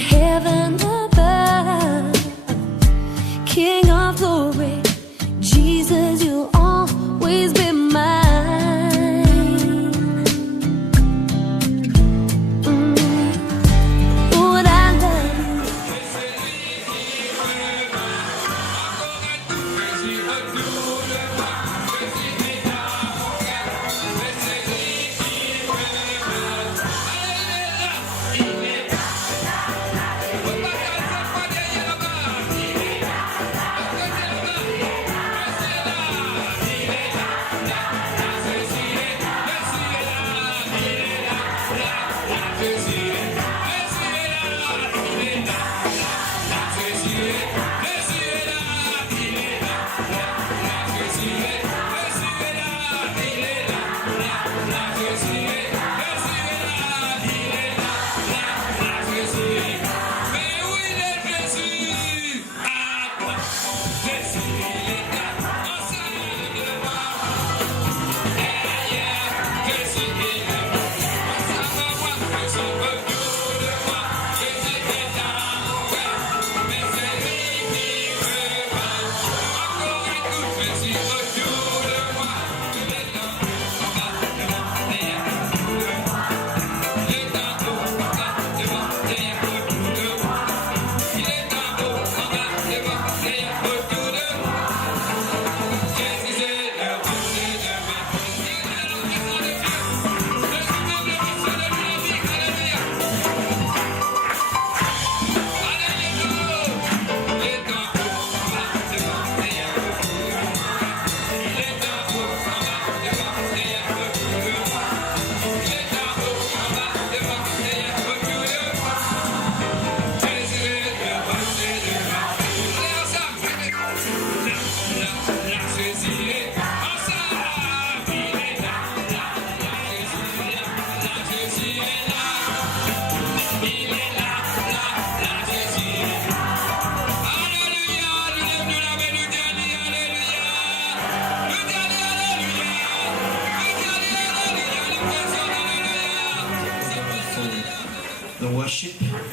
heaven above. King of glory, Jesus, you'll always be mine. Lord, I love you.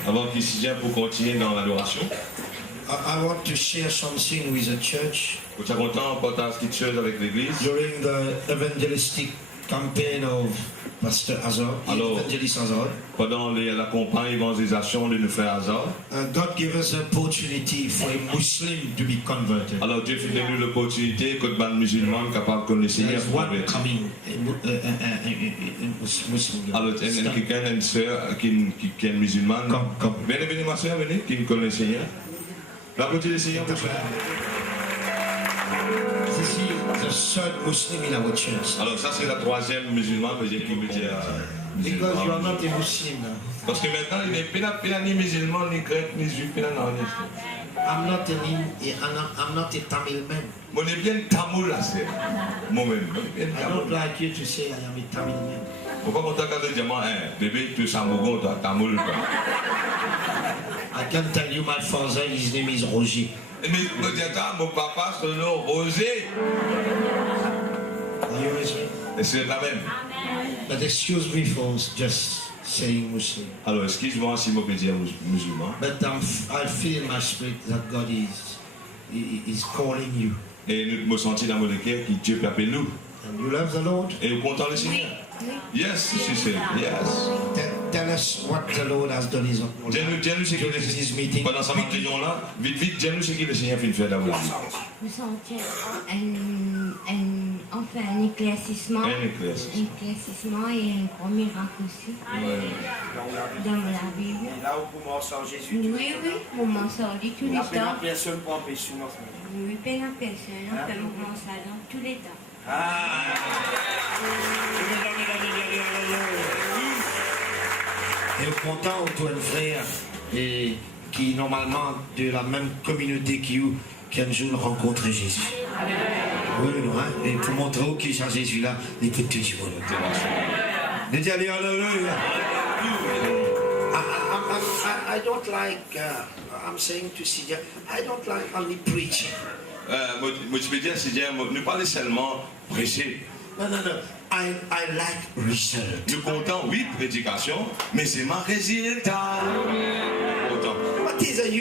Avant qu'il s'y vienne pour continuer dans l'adoration. I want to share something with the church. Nous sommes contents de partager quelque chose avec l'église. During the evangelistic campaign of Pastor Hazard, Evangelist Hazard. Pendant la campagne d'évangélisation de nos frères Hazard. God gave us an opportunity for a Muslim to be converted. Alors Dieu fait de nous l'opportunité que les musulmans capables de connaître le Seigneur. Alors il y a quelqu'un, une sœur qui est musulmane. Venez ma sœur, venez, qui connaît le Seigneur. L'applaudissez le Seigneur, pour the third Muslim in our church. Alors ça c'est la troisième musulmane, qui veut dire. Because you are not a Muslim now. Parce que maintenant il n'est pas ni musulman, ni grec, ni juif, ni non. I'm not a Tamil man. Moi je bien Tamoul là, c'est moi-même. I don't like you to say I am a Tamil man. Pourquoi on t'a dit moi, bébé, tu es Samougon, tu es Tamoul. I can tell you my father, his name is Roger. Mais mon papa, son nom Roger. Are you with me? Et c'est la même. But excuse me for just saying Muslim. Alors, excuse-moi si je peux dire musulman. But I feel in my spirit that God is calling you. Et nous me sentis dans mon cœur que Dieu peut appeler nous. And you love the Lord? Et vous comptez le Seigneur? Yes, she said, yes. Tell us what the Lord has done is Dis-nous ce que le Seigneur, pendant cette réunion-là, vite, dis-nous ce que le Seigneur fait faire d'abord. Nous sentions un éclaircissement. Un éclaircissement. Et un gros miracle aussi. Dans la Bible. Et là, vous pouvez en Jésus. Oui, mon mensonge dit tous les temps. La personne pour empêcher mon frère. Oui, peine personne, on fait mon mensonge dans tous les temps. Et content toi un frère et qui normalement de la même communauté que vous qui un jour rencontre Jésus. Oui, non, hein? Et pour montrer qui est Jésus là, écoute toujours. Ne dis alléluia. I don't like. I'm saying to Sidia, I don't like only preaching. Moi, je peux dire, Sidia, ne parlez seulement prêcher. Non. I like result. Nous comptons, oui, prédication, mais c'est ma résultat.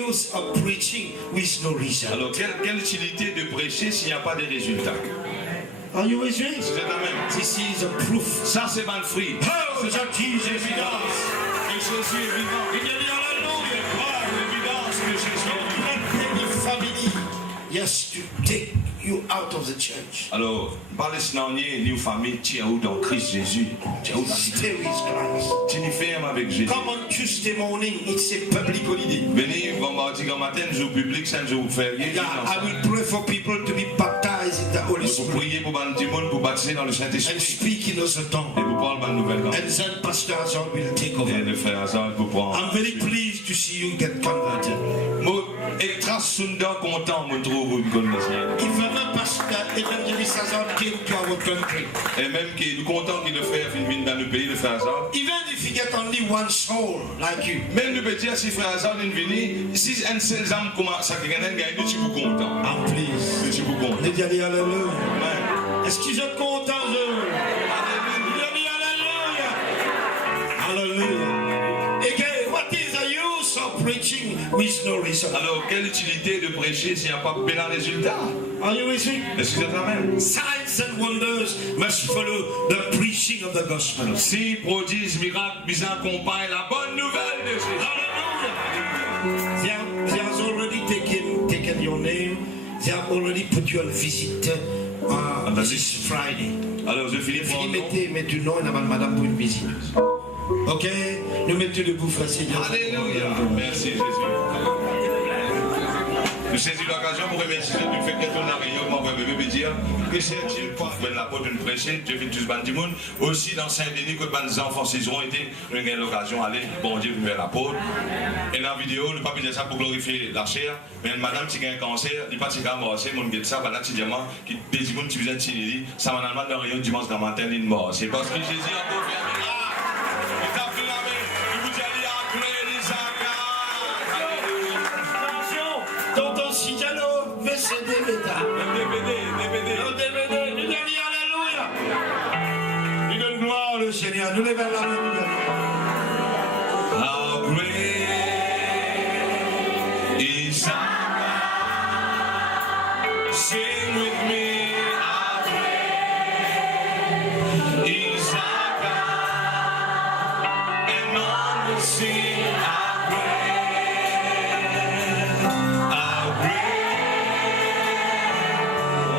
use of preaching with no result? Alors, quelle utilité de prêcher s'il n'y a pas de résultats? Are you with me? Vous êtes la même. This is a proof. Ça, c'est pas le fruit. Oh, C'est that Jesus l'évidence. does. Et Jésus est vivant. Il y a dit alléluia. Voilà l'évidence que Jésus est vivant. Any family, yes, to take you out of the church. Alors, Palestinien, ni famille, tu es où dans Christ Jésus? Tu es où dans Stay with Christ. Tu es ferme avec Jésus. Come on Tuesday morning, it's a public holiday. Venez vendredi matin, jour public, c'est un jour férié. Yeah, I will pray for people to be baptized in the Holy Vous Spirit priez pour le monde, pour baptiser dans le and Saint-Esprit. speak in other Et tongues. vous parlez de nouvelles langues. And then Pastor Azor will take Et over. le frère Hazard vous prend. I'm very pleased to see you get converted. Moi, extra soudain content, me trouve vous me connaissez. If ever Pastor Evangelist Azor came to our country, Et même que nous contents que le frère vienne dans le pays, le frère Hazard. even if you get only one soul like you, Même le petit, si frère Hazard est venu, si un seul homme commence à gagner, je suis content. I'm pleased. Je suis content. Dites alléluia. Amen. Est-ce que vous êtes content, Hallelujah. Again, what is the use of preaching with no result? Alors, quelle utilité de prêcher s'il n'y a pas de résultat? Are you with me? Est-ce que vous êtes la même? Signs and wonders must follow the preaching of the gospel. Si prodiges, miracles, nous accompagnent la bonne nouvelle de Jésus. Hallelujah. They have already taken your name. They have already put you on visit this Friday. Alors, je finis par Mettez du nom et madame pour une visite. Ok? Nous mettons debout, frère Seigneur. Alléluia. Merci Jésus. Nous saisissons l'occasion pour remercier du fait que ton réunion m'a bébé dire que c'est utile pour la porte d'une prêcher, Dieu fait tous les monde. Aussi dans Saint-Denis, que les enfants saison été, nous avons l'occasion d'aller, bon Dieu, vers la porte. Et dans la vidéo, nous ne pouvons pas dire ça pour glorifier la chair, mais madame qui a un cancer, il n'est pas si grave, c'est mon guet ça, pendant que diamant, qui des gens qui viennent de ça m'a demandé dans la réunion dimanche matin, il est mort. C'est parce que Jésus a encore fait un miracle. Il t'a pris la main, il vous a dit à clé, Tonton Sigalo, VCD Beta. DVD. Le DVD, nous allons dire alléluia. Nous donne gloire le Seigneur, nous levons la main. How great is our God? Sing with me. How great is our God? And all will sing how great. How great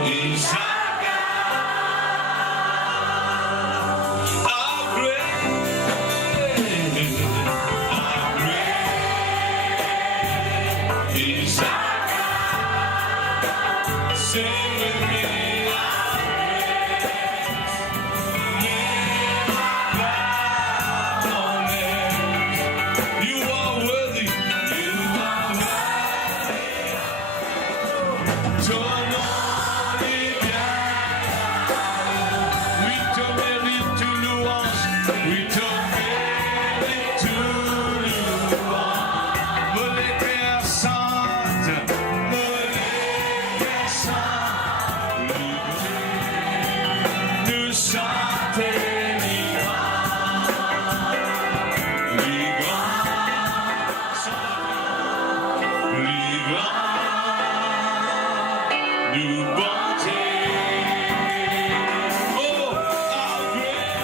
is our God? How great. He's our God. Sing with me. How great. Never bow down. You are worthy. You are worthy. Ton nom est bien. Oui, te mérite toute louange. Oui, te mérite toute louange. Me l'éclair sainte, me l'éclair sainte, nous sommes nous bonté. Oh, how great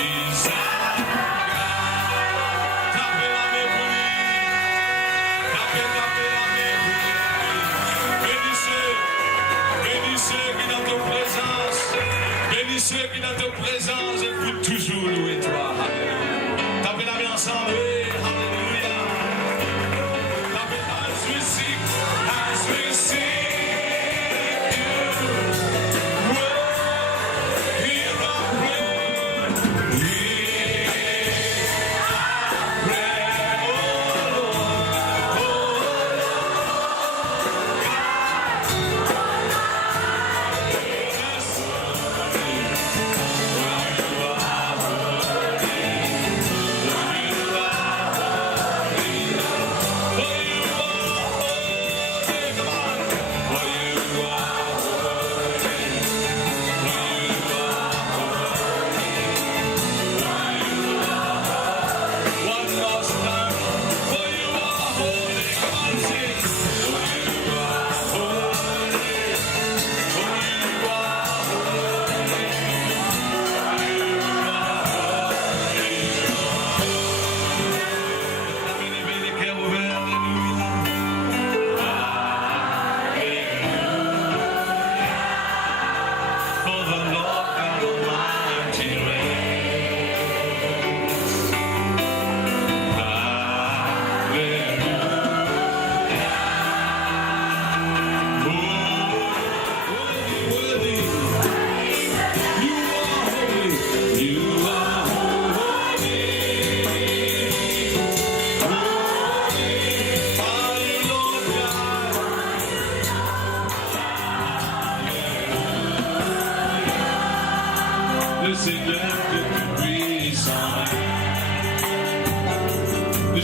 is our God.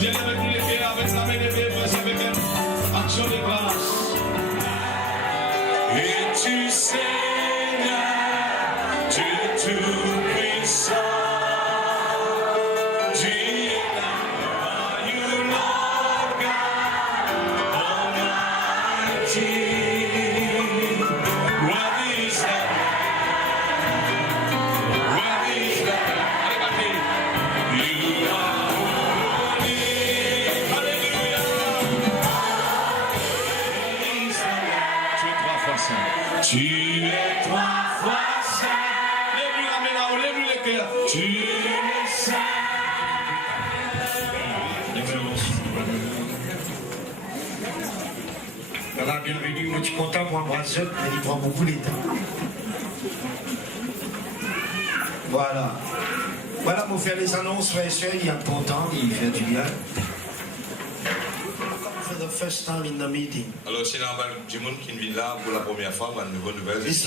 Deuxième avec nous les cœurs, avec la main des pieds, avec une action de grâce. Et tu Seigneur, Dieu tout-puissant. Tu es trois fois saint. Lève-lui la main là-haut, lève-lui les cœurs. Tu es saint. Voilà, bienvenue. Moi, je suis content pour embrasser, mais il prend beaucoup d'état. Voilà. Voilà, pour faire les annonces, frères et sœurs, il y a content, il fait du bien. For the first time in the meeting. Alors, c'est normal, du monde qui vient là pour la première fois, une bonne nouvelle. This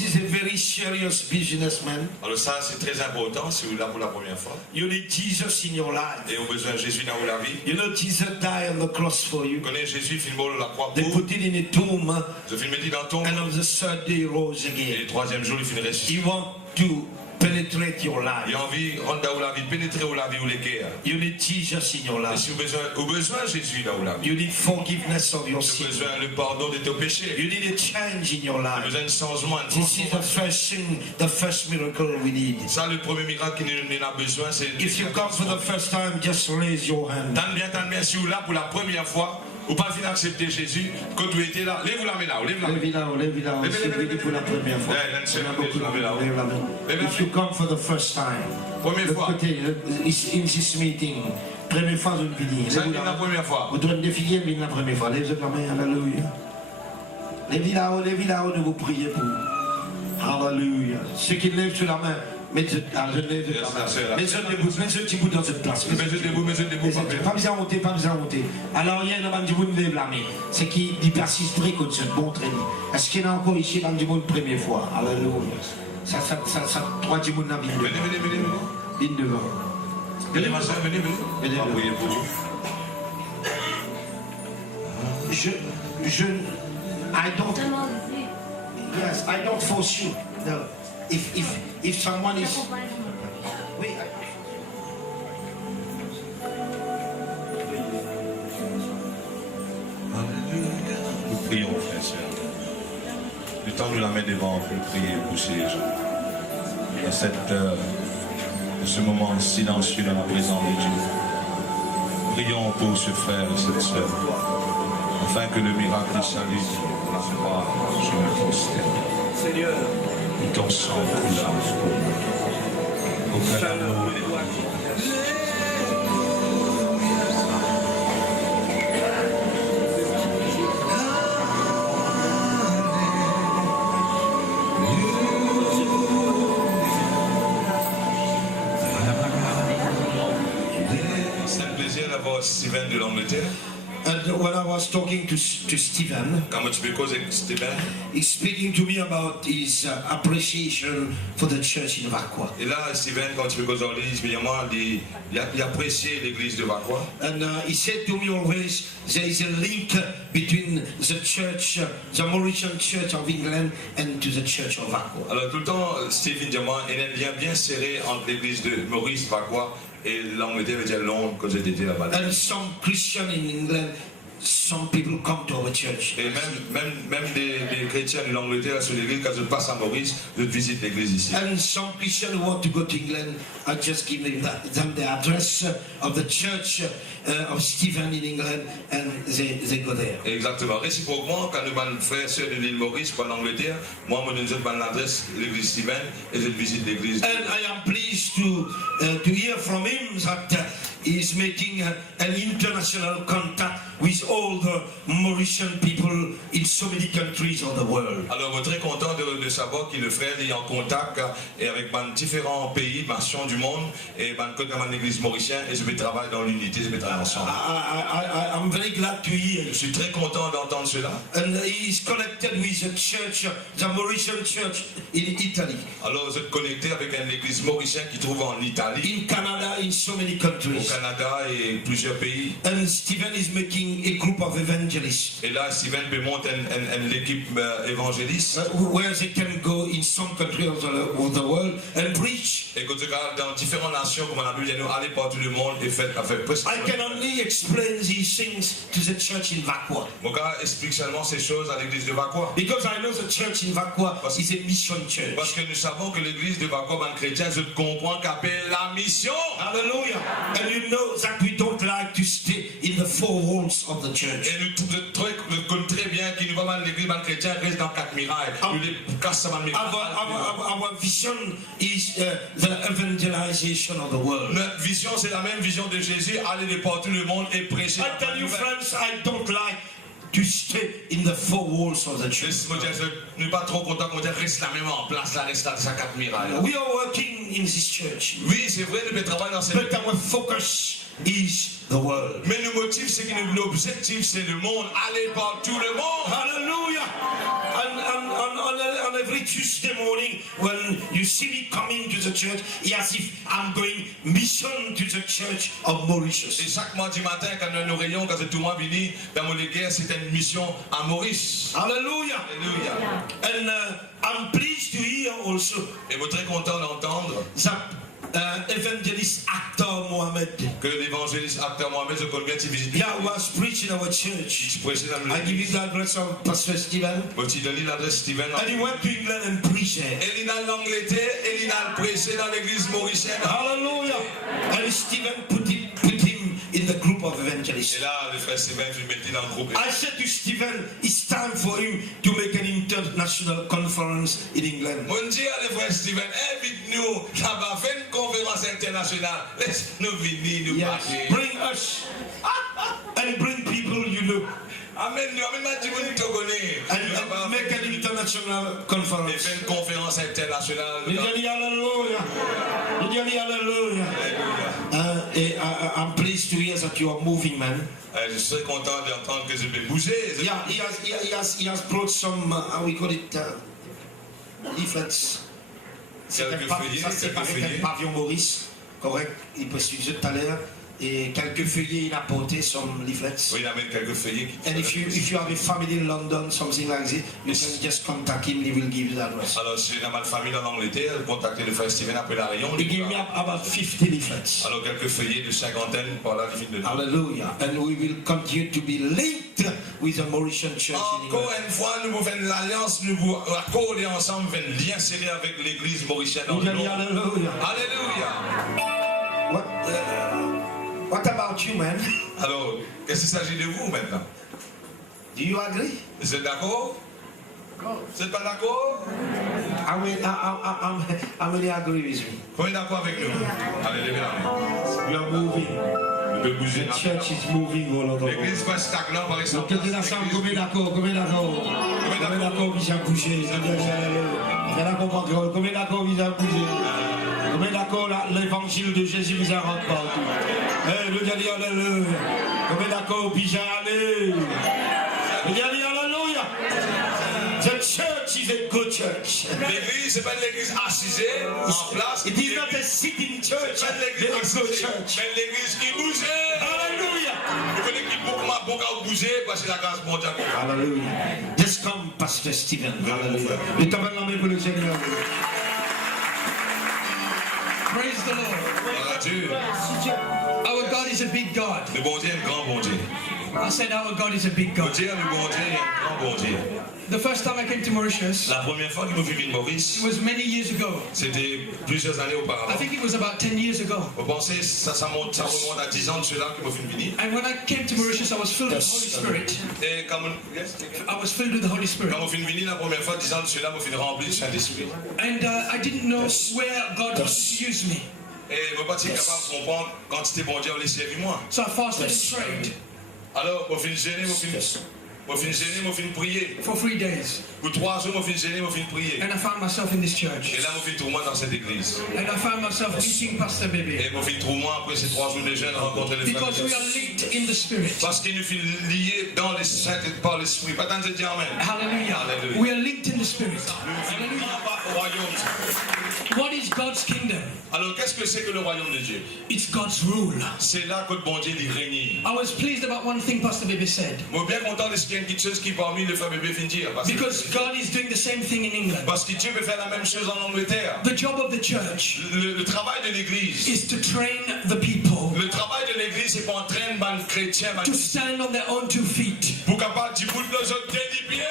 is a very serious businessman. Alors, ça, c'est très important si vous êtes là pour la première fois. You need Jesus in your life. Et vous avez besoin de Jésus dans la vie. You know, Jesus died on the cross for you. Vous connaissez Jésus, film la croix They pour. put it in a tomb, Je film dit dans ton. and on the third day he rose Et again. le troisième jour, il finit ressuscité. He wants to penetrate your Il life. a envie de rendre dans la vie, pénétrer dans la vie ou les cœurs. You need Jesus in your Et life. si vous avez besoin de Jésus dans la vie, You need forgiveness of your vous avez sin. besoin le pardon de tes péchés. You need a change in your Vous avez life. besoin de changement, de This is the transformation. first thing, the first miracle we need. Ça, le premier miracle qu'il nous a besoin, c'est. If you come for the first time, just raise your hand. Tant bien, si vous êtes là pour la première fois, ou pas venir accepter Jésus, quand vous étiez là, lève-vous la main là, lève la main. Lève là, lève là. C'est venu pour la première fois. Ouais, Il y en a beaucoup là. Lève la main. If you come for the first time, Première de fois. côté, in this meeting, première fois, je ne dis Ça, rien. c'est la première fois. Vous donnez des filles, mais la première fois. Lève la main, alléluia. Lève là-haut, nous vous priez pour. Alléluia. Ceux qui lèvent sur la main, mettez la main. Mettez debout, mettez un petit bout dans cette place. Mettez debout, papa. Pas besoin de monter, pas besoin de monter. Alors, il y a un homme qui vous lève la main. C'est qui persiste très comme ce bon traîner. Est-ce qu'il y en a encore ici, dans du monde, première fois? Alléluia. Ça, trois du monde dans la vie. Venez. Ligne devant. Venez, ma soeur, venez. Venez. On va prier pour vous. I don't force you. No. If someone is. Oui. Nous prions, frères et sœurs. Le temps nous la met devant pour prier pour ces gens. À cette heure, de ce moment silencieux dans la présence de Dieu. Prions pour ce frère et cette sœur, afin que le miracle du salut soit sur le postère. Seigneur, Et ton sang coulera auprès de l'amour et des lois. C'est un plaisir d'avoir Steven de l'Angleterre. And when I was talking to Stephen, Quand tu peux causer avec Steven, he's speaking to me about his appreciation for the church in Vakwa. et là, Steven, quand tu peux causer avec lui, évidemment, il apprécie l'église de Vakwa. And he said to me always, there is a link between the church, the Mauritian Church of England, and to the Church of Vakwa. Alors, tout le temps, Steven Diamant, il a un lien bien serré entre l'église de Maurice Vakwa et l'Angleterre, veut dire Londres, quand j'étais là-bas. And some Christians in England, some people come to our church. Et même des chrétiens de l'Angleterre sur l'église, quand je passe à Maurice, je visite l'église ici. And some Christians who want to go to England, I just give them the address of the church of Stephen in England, and they go there. Exactement. Réciproquement, quand nous avons frères et sœurs de l'île Maurice pour l'Angleterre, moi, je nous donne l'adresse de l'église Steven et je visite l'église. And I am pleased to hear from him that he's making an international contact with all the Mauritian people in so many countries of the world. Alors, on est très content de savoir que le frère est en contact et avec différents pays, nations du monde, et comme l'église mauricienne, et je vais travailler dans l'unité, je vais travailler ensemble. I'm very glad to hear. Je suis très content d'entendre cela. And he is connected with the church, the Mauritian church in Italy, Alors, vous êtes connecté avec une église mauricienne qui se trouve en Italie, in Canada, in so many countries. au Canada et plusieurs pays. And Stephen is making a group of evangelists Et là, Steven peut monter une équipe évangéliste. where they can go in some countries of the world and preach. Et quand tu regardes dans différentes nations, comme on a vu, nous aller partout le monde et faire presque. I can only explain these things to the church in Vakwa. Mon gars explique seulement ces choses à l'église de Vakwa. Because I know the church in Vakwa is a mission church. Parce que nous savons que l'église de Vakwa, un chrétien, je comprends qu'appelle la mission. Hallelujah. And you know that we don't like to stay in the four walls of the church. Et nous connaissons très bien qu'il nous va l'église, un chrétien reste dans quatre murailles. Our vision is the evangelization of the world. Notre vision, c'est la même vision de Jésus, aller de partout le monde et prêcher. I tell you, friends, I don't like to stay in the four walls of the church. Je ne suis pas trop content qu'on reste la même en place, là, reste dans sa quatre murailles. We are working in this church, Oui, c'est vrai, nous travaillons dans cette but our focus is the world. Mais le motif, c'est que l'objectif, c'est le monde. Aller partout le monde. Hallelujah. On every Tuesday morning, when you see me coming to the church, it's as if I'm going mission to the church of Mauritius. Et chaque mardi matin, quand nous réunions, quand tout le monde vient dans mon église, c'était une mission à Maurice. Hallelujah. Alléluia. And I'm pleased to hear also Et vous êtes très content d'entendre that evangelist Actor Mohammed, que l'évangéliste acteur Mohamed, je connais bien, tu visites. yeah, was preaching our church. Tu prêchais dans I give you l'église. the address of Pastor Stephen. Tu donnes l'adresse Steven. And he went to England and preached there. Et il a l'Angleterre, et il a prêché dans l'église mauricienne. Hallelujah. And Stephen put him in the group of evangelists. Et là, le frère Steven fut mis dans le groupe. I said to Stephen, it's time for him to make an international conference in England. Mon Dieu, le frère Steven, invite-nous là-bas, fais une conférence internationale. Laisse-nous venir, nous Yes, parler. bring us and bring people you know Amène-nous, amène-moi du monde Togonais. and make an international Et conference. fais une conférence internationale. You can hear hallelujah. You can hear hallelujah. Alléluia. I'm pleased to hear that you are moving, man. Je suis content d'entendre que je vais bouger. Yeah, he has brought some, how we call it, leaflets. Quelques feuillets, Ça, c'est quelques avec un feuillets. pavillon Maurice, correct. Il peut suivre tout à l'heure. Et quelques feuillets, il a porté some leaflets. Oui, il amène quelques feuillets. And if you have a family in London, something like this, you can just contact him. He will give you the address. Alors, si j'ai dans ma famille en Angleterre, contactez le frère Steven après la réunion. He gave me about 50 leaflets. Alors, quelques feuillets de cinquantaine par là qui viennent de nous. Hallelujah. And we will continue to be linked with the Mauritian church in Encore England. une fois, nous vous faisons l'alliance, nous vous accordons ensemble, nous faisons lien serré avec l'église mauricienne en Hallelujah. Alléluia. What about you, man? Alors, qu'est-ce qu'il s'agit de vous maintenant? Do you agree? Vous êtes d'accord? Vous n'êtes pas d'accord? I really agree with you. Vous êtes d'accord avec nous? Alléluia. You are moving. Vous pouvez bouger. The church is moving all over. L'église va stagnant par exemple. Donc, combien d'accord, puis j'ai bougé. Combien d'accord, puis j'ai bougé. Combien d'accord, l'évangile de Jésus vous a rentré partout. Le dernier, alléluia. Combien d'accord, puis j'ai allé. Le dernier, alléluia. The church is a good church. L'église, c'est pas une église assise en place. It is not a sitting church, C'est pas une but église a good assise, church. mais l'église qui bouge. Hallelujah. Il faut qu'il bouger parce que la grâce mondiale. Hallelujah. Just come, Pastor Stephen. Hallelujah. Le tabac la main pour le Seigneur. Praise the Lord. Gloire à Dieu. Our God is a big God. Le bon Dieu est un grand bon Dieu. I said our God is a big Le God. Dieu, le bon Dieu est un grand bon Dieu. The first time I came to Mauritius, La première fois qu'il m'a vu venir Maurice, it was many years ago. c'était plusieurs années I auparavant. think it was about 10 years ago. Vous pensez, ça remonte à 10 ans de cela qu'il m'a vu venir. And when I came to Mauritius, I was filled with the Holy Spirit. Et quand I was filled with the Holy Spirit. on finit venir la première fois, 10 ans de cela, on finit rempli du Saint-Esprit. And I didn't know where God wanted to use me. Et je ne pas être capable de comprendre quand c'était bon Dieu, on les servir moi. So I fasted and prayed. Alors, on finit gêné, on finit. Moi, fin gêné, moi, fin prier. for 3 days. Pour 3 jours, moi, fin gêné, moi, fin prier. And I found myself in this church. Et là, moi, fin trouver moi dans cette église. And I found myself meeting Pastor Bebe. Et moi, fin trouver moi après ces 3 jours de jeûne, rencontrer les frères. Because we are linked in the Spirit. Parce qu'il nous fait lier dans les saints et par l'esprit. Pas tant de dire amen. Hallelujah. Hallelujah. We are linked in the Spirit. Hallelujah. Au royaume. What is God's kingdom? Alors, qu'est-ce que c'est que le royaume de Dieu? It's God's rule. C'est là que le bon Dieu il règne. I was pleased about one thing Pastor Bebe said. Moi, bien content de ce qu'il y a quelque chose qui parmi les frères bébés finit dire. Because God is doing the same thing in England. Parce que Dieu peut faire la même chose en Angleterre. The job of the church Le travail de l'église. is to train the people Le travail de l'église, c'est pour entraîner les chrétiens to stand on their own 2 feet pour capable de bout de autres pieds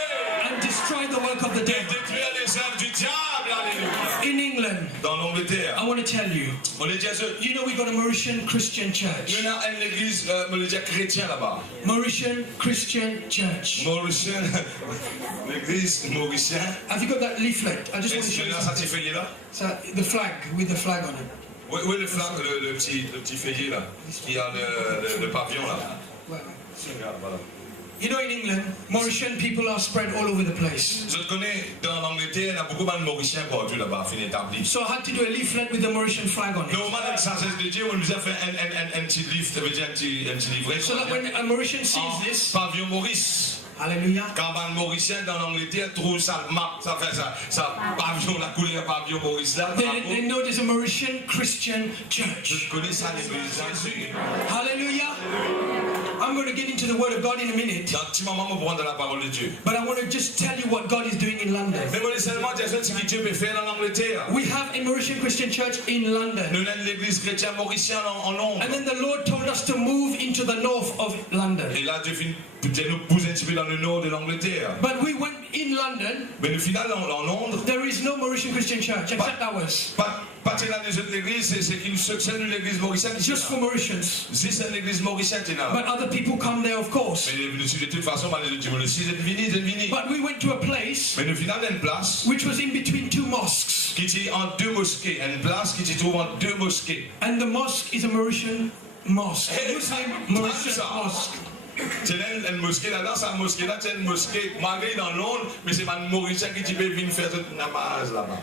and destroy the work of the et devil. détruire les œuvres du diable. Alléluia. In England, Dans l'Angleterre, I want to tell you, on est dit you know we got a Mauritian Christian church. il y a une église, on est dit chrétien là-bas. Mauritian Christian church. Mauricien, l'église mauricien. Have you got that leaflet? I just want to Est-ce show que you là, ça t'y fait là? so, the flag with the flag on it. Oui, oui, le flag, le petit feuillet là, qui a le pavillon là. Well, Regarde, voilà. you know, in England, Mauritian people are spread all over the place. Je te connais, dans l'Angleterre, il y a beaucoup de Mauriciens partout là-bas, fin établi. So I had to do a leaflet with the Mauritian flag on it. Normalement, avec sa cesse de Dieu, on nous a fait un petit livre, ça veut dire un petit livret. So that when a Mauritian sees En this, pavillon Maurice. hallelujah, Quand un Mauricien dans l'Angleterre trouve ça map, ça fait ça pavillon, la couleur pavillon Maurice là. they know there's a Mauritian Christian church. Je connais ça l'église là. Hallelujah. I'm going to get into the Word of God in a minute, Dans un petit moment, on va prendre la parole de Dieu. but I want to just tell you what God is doing in London. Mais moi, seulement dire ce que Dieu peut faire dans l'Angleterre. We have a Mauritian Christian church in London. Nous avons l'église chrétienne mauricienne en Londres. And then the Lord told us to move into the north of London. Et là, Dieu finit nous pousser un petit peu dans le nord de l'Angleterre. But we went in London. Mais le final, en Londres, There is no Mauritian Christian church except ours. pas dans les autres églises, c'est qu'une section de l'église mauricienne. Just for Mauritians. Si c'est une église mauricienne, c'est là. But other people come there, of course. Mais de toute façon, les autres, si c'est vini. But we went to a place Mais le final, il y a une place which was in between 2 mosques. qui est en 2 mosquées. Une place qui se trouve en 2 mosquées. And the mosque is a Mauritian mosque. Hey, Muslim hey, Mauritian hey, mosque. C'est une mosquée là-dedans, c'est une mosquée là, c'est une mosquée malgré dans Londres, mais c'est pas une mauricien qui peut venir faire toute namaz là-bas.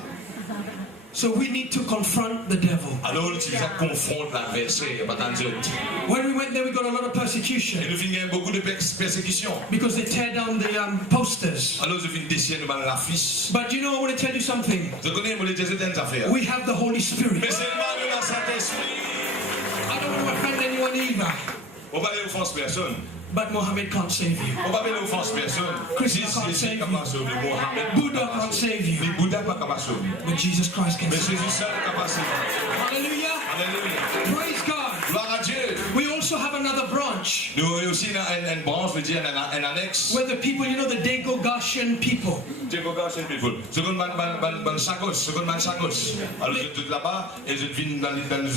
So we need to confront the devil. Alors, on utilise ça confronte l'adversaire, il n'y a pas tant d'autres. When we went there, we got a lot of persecution Et nous finissons beaucoup de persécutions. because they tear down the posters. Alors, je finis descendre dans l'affiche. But you know, I want to tell you something. Je connais, moi, les certaines affaires. We have the Holy Spirit. Mais c'est le mal de la Saint-Esprit. I don't want to offend anyone either. On va aller offense personne. But Mohammed can't save you. On va aller offense personne. Krishna Si can't Jésus save est capable de sauver Mohammed, Buddha can't save you. les Bouddha pas capable de sauver. But Jesus Christ can Mais save you. Jésus seul est capable de sauver. Hallelujah. Alléluia. Praise God. Gloire à Dieu. We also have another branch Nous avons aussi une branche, je veux dire, un annexe. where the people, you know, the Dago-Gashian people. Seconde ban chagos. Alors je suis là-bas et je viens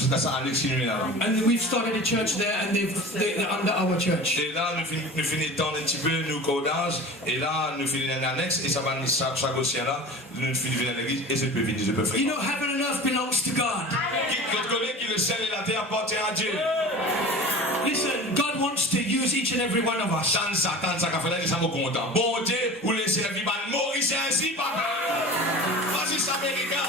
dans sa annexe qui nous là. And we've started a church there and they're under our church. Et là, nous finissons un petit peu nos codages. Et là, nous finissons un annexe. Et ça va nous chagos là. Nous finissons à l'église et je peux venir, je peux faire. You know, heaven and earth belongs to God. Qui connaît qui le ciel et la terre appartiennent à Dieu. Listen, God wants to use each and every one of us. Tant ça, qu'a fait là, nous sommes contents. Bon Dieu, vous les servez, Maurice ainsi, papa. Vas-y, c'est américain,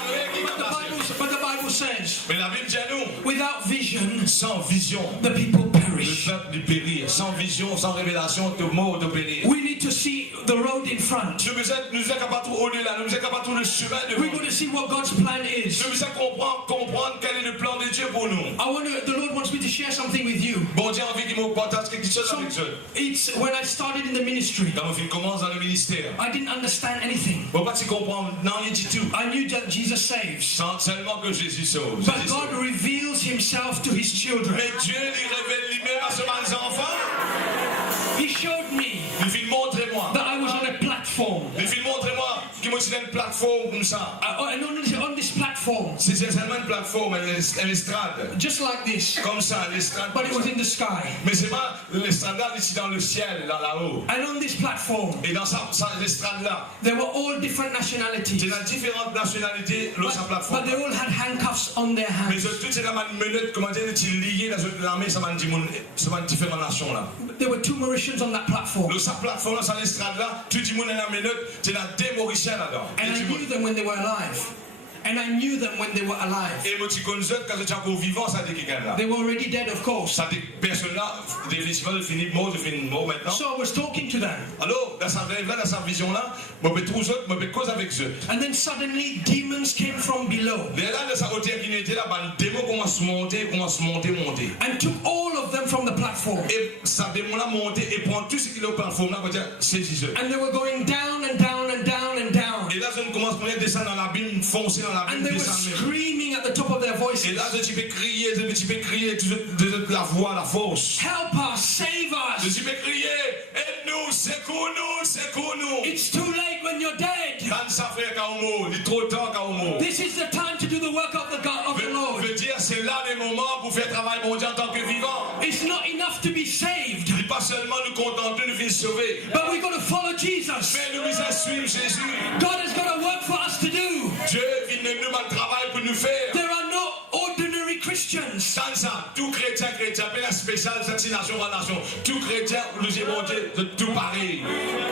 But the Bible says, mais la Bible dit à nous, without vision, sans vision, the people le perish. peuple périt. Sans vision, sans révélation, tout mort de périr. We need to see the road in front. Nous sommes capables de trouver au-delà, nous sommes capables de trouver le chemin de We're going to see what God's plan is. nous sommes comprendre quel est le plan de Dieu pour nous. The Lord wants me to share something with you. Bon Dieu a envie qu'il me partage quelque chose So, avec eux. it's when I started in the ministry, Quand on commence dans le ministère, I didn't understand anything. on ne peut pas comprendre, non, rien du tout. I knew that Jesus saves. Sans seulement que Jésus sauve. But Jésus God sauve. reveals himself to his children. Mais Dieu lui révèle lui-même à ses enfants. He showed me Il fit montrer-moi. that I was on a platform. Il fit montrer-moi qu'il moi, c'est une plateforme comme ça. And on this platform, C'est seulement une plateforme, une estrade. just like this, Comme ça, l'estrade. but it was in the sky. Mais c'est pas l'estrade là, ici dans le ciel, là-haut. And on this platform, Et dans l'estrade là, there were all different c'est nationalities, dans différentes nationalités, là, sa but plateforme. they all had handcuffs on their Mais hands. toutes ces minutes, comment dire, ils liés dans l'armée, ça va différentes nations là. There were 2 Mauritians on that platform, Dans sa plateforme, dans l'estrade là, tout le monde dans la minute, c'est la démoricienne là-dedans. and I knew them when they were alive. And I knew them when they were alive. Et moi, tu connais quand tu es encore vivant, ça dit quelqu'un là. They were already dead, of course. Ça dit personne là, définitivement, de finir mort maintenant. So I was talking to them. Alors, dans sa rêve là, dans sa vision là, je peux trouver eux, je peux cause avec eux. And then suddenly demons came from below Là, dans sa hauteur qui était là, un démon commence à monter. and took all of them from the platform. Et ça démon là monter et prend tout ce qui est au plateforme là, pour dire, c'est eux. And they were going down and down and down and down. Et là, je commence à descendre dans l'abîme, foncer dans And l'abîme, they were descendre. screaming at the top of their Et voices. là, tu peux crier, de la voix, la force. Help us, save us. Tu peux crier, aide-nous, secours-nous. It's too late when you're dead. Quand ça fait Kaumo, il est trop tard Kaumo. This is the time to do the work of the Lord. Veut dire, c'est là les moments pour faire travail bon Dieu en tant que vivant. It's not enough to be saved, Il n'est pas seulement nous contenter de venir sauver, but we've got to follow Jesus. mais nous visons suivre Jésus. God has got a work for us to do. Dieu, il nous demande travail pour nous faire. There are no ordinary Christians. Sans ça, tout chrétien, pas la spéciale, cette nation par nation, tout chrétien, nous j'ai bon Dieu, de tout pareil.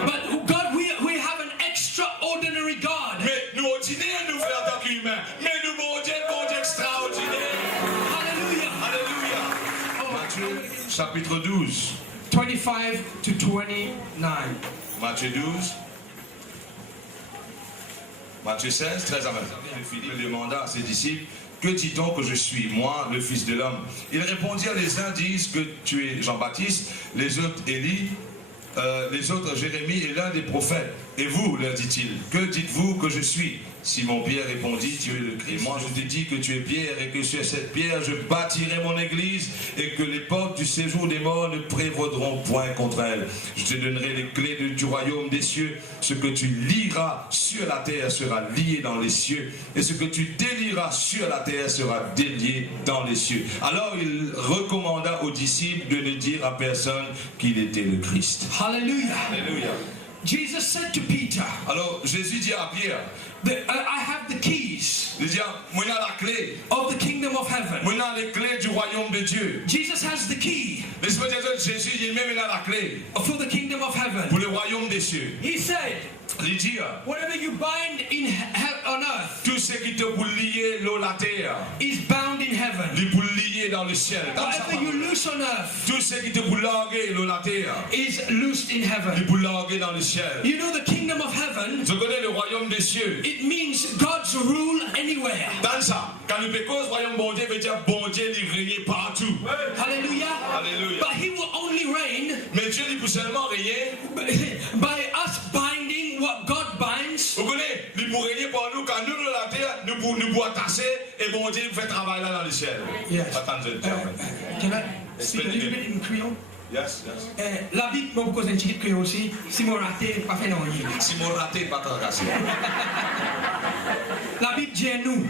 But God, we have an extraordinary God. Mais nous ordinaires, nous faisons en tant qu'humains, mais nous bon Dieu extraordinaire. Hallelujah. Alléluia. Matthieu, chapitre 12. 25 to 29. Matthieu 12. Matthieu 16, 13 à 20. Philippe demanda à ses disciples, que dit-on que je suis, moi, le Fils de l'homme? Ils répondirent, les uns disent que tu es Jean-Baptiste, les autres Élie, les autres Jérémie et l'un des prophètes. Et vous, leur dit-il, que dites-vous que je suis? Simon-Pierre répondit, tu es le Christ. Moi, je te dis que tu es Pierre et que sur cette pierre, je bâtirai mon église et que les portes du séjour des morts ne prévaudront point contre elle. Je te donnerai les clés du royaume des cieux. Ce que tu lieras sur la terre sera lié dans les cieux et ce que tu délieras sur la terre sera délié dans les cieux. Alors il recommanda aux disciples de ne dire à personne qu'il était le Christ. Hallelujah. Alléluia. Jesus said to Peter, Alors Jésus dit à Pierre, I have the keys il dit, moi j'ai la clé, of the kingdom of heaven. moi j'ai les clés du royaume de Dieu. Jesus has the key L'Esprit de Dieu, Jésus lui-même il a la clé for the kingdom of heaven. pour le royaume des cieux. He said, Il dit, whatever you bind on earth tout ce qui te pour lier l'eau la terre, is bound in heaven. il pour lier dans le ciel. Whatever you loose on earth Tout ce qui te pour larguer l'eau la terre, is loosed in il heaven. pour larguer dans le ciel. You know, the kingdom of heaven, Je connais le royaume des cieux. it means God's rule anywhere. Dans ça, quand nous pécons, royaume bon Dieu veut dire bon Dieu il règne partout. Hallelujah. Alléluia. But he will only reign Mais Dieu il peut seulement régner. by us binding what God binds. Vous connaissez, il peut régner par nous quand nous la terre, nous pouvons attacher et bon Dieu fait travail là dans le ciel. Yes. Attendez. Can I speak a little bit in Creole? Yes. La Bible, moi, vous un petit Creole aussi. Si mon raté, pas fait non. Si mon raté, pas tracassé. La Bible dit à nous,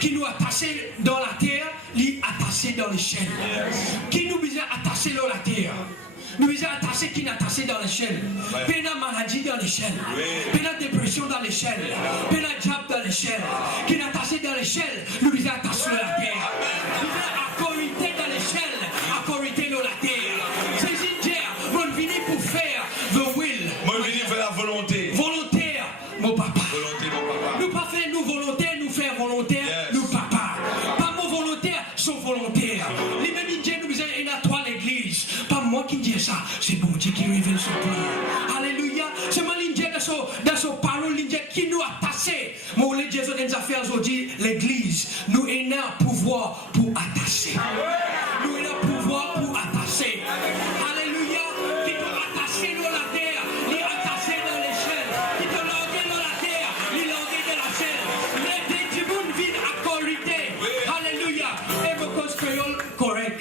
qui nous attaché dans la terre, lui attaché dans le ciel. Qui nous besoin attaché dans la terre. Nous besoin attaché qui nous attaché dans le ciel. Pena maladie dans le ciel. Pena dépression dans le ciel. Pena diable dans le ciel. Qui nous attaché dans le ciel, nous besoin attaché dans la terre. Nous besoin autorité dans le ciel, autorité dans la terre. C'est Dieu, mon venu pour faire the will. Moi je viens faire la volonté. Volontaire, mon papa. Volonté mon papa. Nous pas faire nous volontaires, nous faire volontaire, Yes. nous papa. Pas mon volontaire, son volontaire. Les mêmes Dieu nous disent, il a toi l'église. Pas moi qui dis ça, c'est bon Dieu qui révèle son plan. Alléluia. C'est moi l'Indien dans son parole, l'Indien qui nous a tassé. Mon Dieu dans les affaires aujourd'hui, l'église, nous avons un pouvoir pour attacher. Nous avons un pouvoir pour attacher. Alléluia. Qui nous attaché dans la terre, il est attaché dans l'échelle. Qui te langue dans la terre, il est langue dans la chaîne. Les du monde vivent à corrité. Alléluia. Et vos causes créoles correct.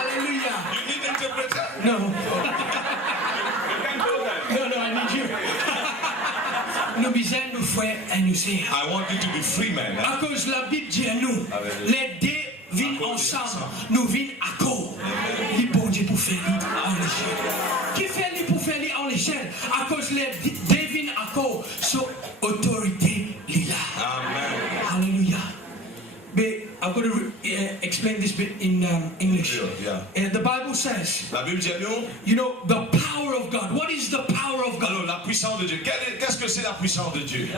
Alléluia. You need interpreter. No. No, I need you. nous disons, nous frères et nous sœurs. I want you to be free, man. À cause la Bible dit à nous, les deux viennent ensemble, nous venons à cause. Les bon Dieu pour faire en l'échelle. Qui fait les pour faire en l'échelle? À cause les deux viennent à cause, sur autorité lila. Amen. Hallelujah. But I'm going to explain this bit in English. Yeah. And the Bible says, La Bible dit à nous, you know, the power of God. What is the power of God? alors la puissance de Dieu. Qu'est-ce que c'est la puissance de Dieu?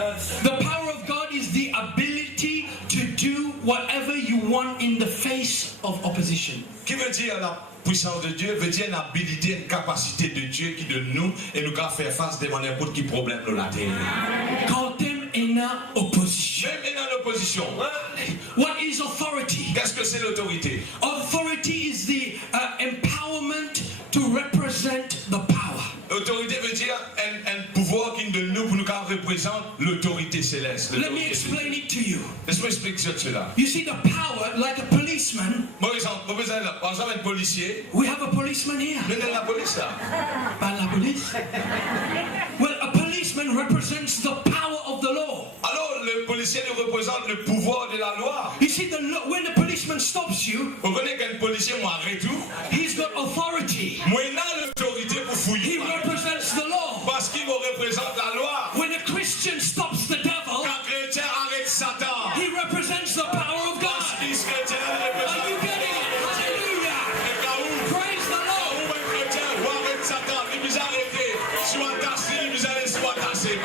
The power of God is the ability to do whatever you want in the face of opposition. Qui veut dire la puissance de Dieu? Veut dire une habilité, une capacité de Dieu qui donne nous et nous faire face devant n'importe qui problème de la terre. Quand t'es en opposition. Même dans l'opposition. What is authority? Qu'est-ce que c'est l'autorité? Authority is the empowerment to represent the power. L'autorité veut dire un pouvoir qui nous donne nous pour nous représente l'autorité céleste. Let me explain it to you. Laisse-moi expliquer cela. You see the power, like a policeman. Par exemple, un policier. We have a policeman here. Nous avons la police là. Pas la police. Well, a policeman represents the power of the law. Alors, le policier nous représente le pouvoir de la loi. You see, when the policeman stops you, Vous connaissez qu'un policier m'arrête tout. he's got authority. Moi, il a l'autorité pour He fouiller. represents the law. Parce qu'il me représente la loi. When a Christian stops the devil, Quand chrétien arrête Satan. he represents the power of God. Il chrétien Are you représente. getting it? Hallelujah. Praise the Lord. Un chrétien arrête Satan. Il nous a arrêté. Soit tassé, il nous a laissé soit tassé.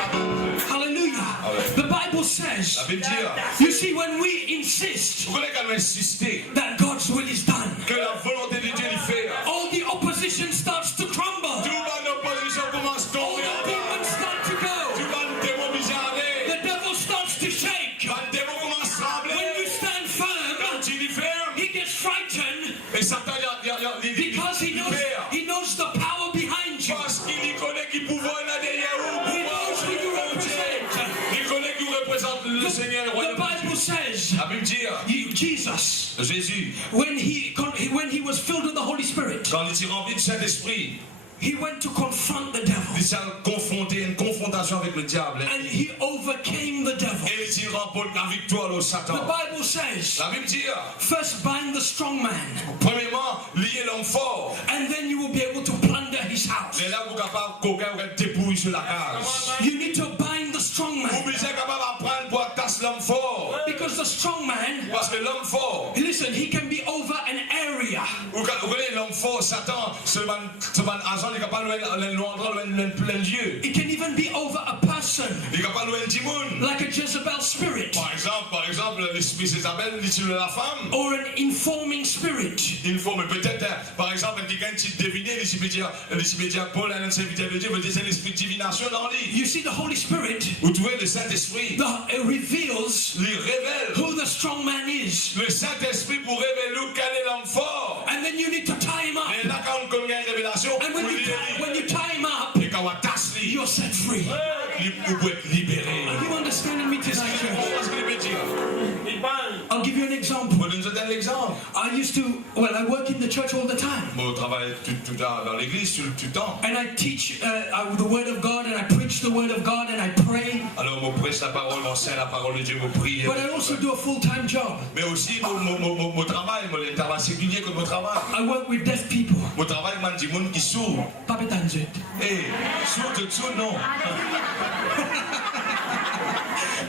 Hallelujah. The Bible says, La Bible dit, you see, when we insist vous connaissez qu'elle va insister that God's will is done, que la volonté de Dieu est faite. all the opposition starts to crumble. Tout le opposition commence à All tomber. the demons start to go. Tout le démon bizarre. The devil starts to shake. Le démon commence à When trembler. you stand firm, Quand il y ferme, he gets frightened et Satan because he knows the power behind you. parce qu'il connaît qu'il pouvoir là derrière vous. He knows who you represent. Il connaît qu'il représente le Seigneur et le The royaume. Bible says, La Bible dit, Jesus, Jésus, when he was filled with the Holy Spirit, quand il s'est rempli du Saint-Esprit, he went to confront the devil il s'est confronté à une confrontation avec le diable. and he overcame the devil. Et il remporte la victoire au The Satan. Bible says, La Bible dit, first bind the strong man, premièrement, lier l'homme fort. and then you will be able to plunder his house. Et là, vous êtes capable qu'aucun dépouille sur la case. You need to bind the strong man, Vous êtes capable d'apprendre pour tasser l'homme fort. because the strong man, Parce que l'homme fort, listen, he can be over an area. vous connaissez l'homme fort, Satan, ce agent est capable de l'endroit, plein lieu. It can even be over a person, Il est capable de l'en monde. like a Jezebel spirit, Par exemple, l'esprit Isabelle, l'issue de la femme. or an informing spirit. Il faut, mais peut-être, par exemple, quelqu'un qui deviner, l'issue média, Paul, un serviteur de Dieu, veut dire c'est l'esprit de divination dans lui. You see, the Holy Spirit Vous trouvez le Saint-Esprit, reveals lui révèle. who the strong man is, Le Saint-Esprit pour révéler quel est l'homme fort. and then you need to tie him up. Et là, quand on connaît une révélation, And vous when you tie him up, et quand on tasse lui, you're set free. vous pouvez être libéré. Are you understanding me tonight, church? Qu'est-ce qu'il veut dire? I'll give you an example. Vous donnez un exemple. I work in the church all the time. Moi, je travaille tout dans l'église tout le temps. And I teach the word of God, and I preach the word of God, and I pray. Alors, je prêche la parole, j'enseigne la parole de Dieu, je prie. But I also do a full-time job. Mais aussi, mon travail, le travail singulier que mon travail. I work with deaf people. Mon travail, man, du monde qui sourd. Pas pétanzut. Sourd, non.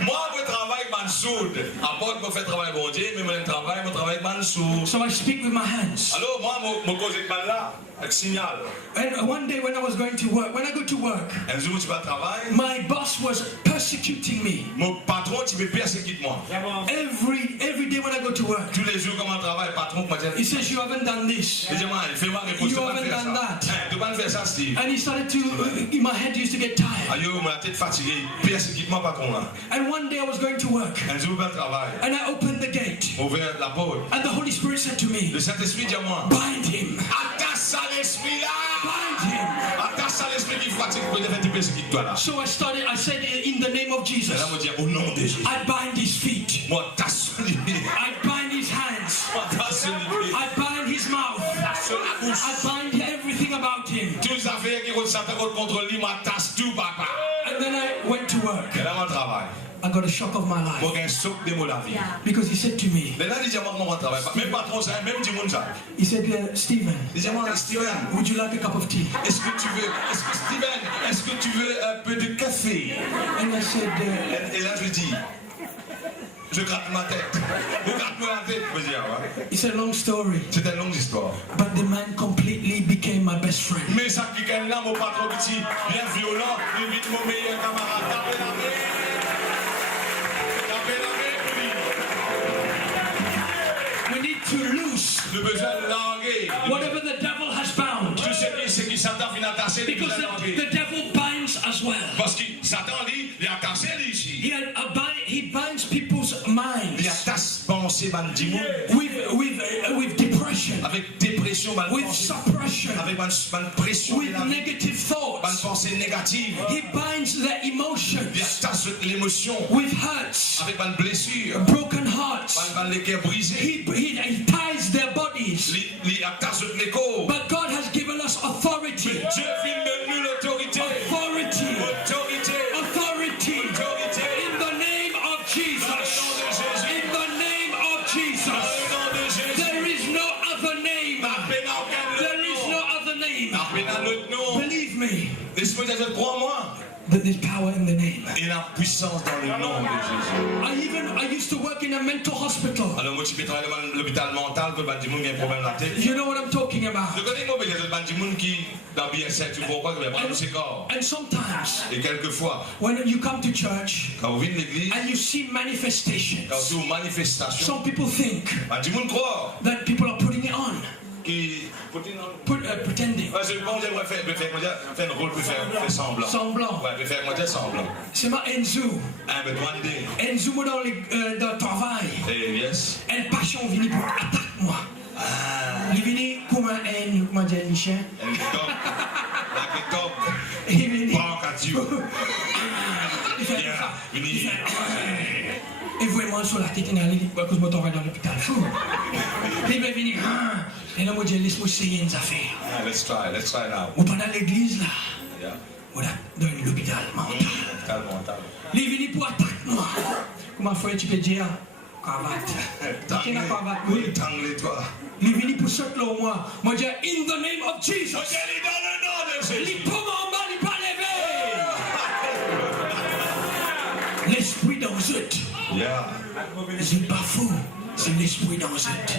Moi, mon travail, man, sourd. À part que je fais travail bon Dieu, mais mon travail, man, sourd. So I speak with my hands. Alors, moi, mon cause de man là, avec signal. And one day when I go to work, Un jour, tu vas travailler. my boss was persecuting me. Mon patron, tu peux persécuter moi. Every day when I go to work, Tous les jours, comme on travaille, patron, moi, he says, you haven't done this. il dit, man, fais-moi réponse. You haven't done that. Tu vas faire ça, Steve. And he started to, my head used to get tired. Aïe, ma tête fatiguée. Persécute moi, patron, là. And one day I was going to work, Un jour, je vais travailler. and I opened the gate, Ouvert la porte. and the Holy Spirit said to me, Le Saint-Esprit dit à moi, bind him, attache à l'esprit là. bind him. Attache à l'esprit qui fatigue pour te faire du persécuter toi là. So I said in the name of Jesus, Et là, je dis, au nom de Jésus. I bind his feet, Moi, tasse sur lui. I bind his hands, Moi, tasse sur lui. I bind his mouth, Sur la bouche. I bind everything about him. Toutes les affaires qui sont contre lui, moi, tasse tout, papa. And then I went to work, Et là, mon travail. I got a shock of my Moi, life. j'ai un souk de mon la vie. Because he said to me, Mais là, il dit, moi, mon travail. Même patron, ça, même du monde, ça. he said, Stephen, Il dit, moi, Steven, would you like a cup of tea? est-ce que tu veux un peu de café? And I said, Et là, je lui dis, je gratte ma tête. Vous grattez la tête, je veux dire, ouais. it's a long story. C'est une longue histoire. But the man completely became my best friend. Mais ça qui gagne là, mon patron petit, bien violent, il vite mon meilleur camarade. Tapez la main. Tapez la main, We need to loose le besoin de larguer. whatever the devil has bound. Tout ce qui Satan vient attacher, il Because besoin de larguer. the devil binds as well. Parce que Satan, lui, il a attaché lui ici. He binds people's Il minds attache pensée, bandimou, with depression, avec dépression, with pensée, suppression, avec pression, with negative thoughts. pensée négative. He binds their Il emotions attache l'émotion, with hurts, avec une blessure, broken hearts. les cœurs brisés. He ties their bodies. Il attache les corps. But God has given us authority. Dieu vient de nous l'autorité. Authority. Autorité. Authority. Autorité. In the name of Jesus. In the name of Jesus. There is no other name. There is no other name. Believe me. Laisse-moi dire, crois-moi. That there's power in the name. Et la puissance dans le nom de Jésus. I used to work in a mental hospital. Alors moi, je travaille dans l'hôpital mental que le bandimou a un problème dans la tête. You know what I'm talking about. Je connais moi, mais il y a des bandimou qui, dans BSF, tu comprends que pas ses corps. And sometimes, Et quelquefois, when you come to church quand vous venez de l'église, and you see manifestations, quand vous avez une manifestation, some people think bandimou croit that people are putting it on, qui pretending. c'est bon, j'aimerais faire un rôle, faire semblant. Semblant. Ouais, faire moi semblant. C'est ma Enzo. Un peu de Enzo moi dans le travail. Et yes. Elle passion vini pour attaquer moi. Il vini comme un comment dire un chien. Un top. Un top. Il vini. Pas qu'à Dieu. Il fait ça. Il fait. Et vraiment sur la tête, il a dit que je me trouve dans l'hôpital. Il va venir. Et là, moi, je laisse moi essayer une affaire. Let's try now. Ou pendant l'église là. Yeah. Voilà, dans l'hôpital mental. Mental. Il est venu pour attaquer moi. Comment faire tu peux dire? Cravate. Qui n'a cravate? Oui. Tangle-toi. Il est venu pour sauter là au moins. Moi, je dis, in the name of Jesus. Dans le nom de Jésus. Il tombe en bas, il pas levé. L'esprit dans eux. Yeah. C'est pas fou. C'est l'esprit dans eux.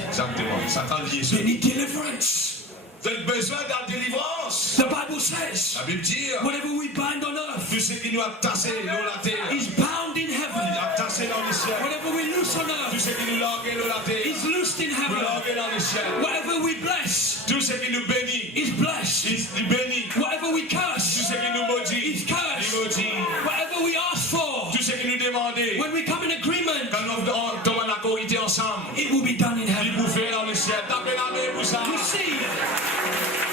Exactement. Satan lié sur. They need deliverance. Vous avez besoin de la délivrance. The Bible says, La Bible dit, whatever we bind on earth tout ce qui nous a tassé dans la terre, is bound in il heaven. a tassé dans les ciels. Whatever we loose on Tout earth ce qui nous largue dans la terre, is loosed in nous heaven. largue dans les ciels. Whatever we bless Tout ce qui nous bénit, is blessed. il bénit. Whatever we Tout curse ce qui nous maudit, is il cursed. maudit. Whatever we ask for, Tout ce qui nous demande, when we come in agreement, quand nous tombons en accorité ensemble, it will be done in il heaven. vous fait dans les ciels. Tapez la main pour ça. You see,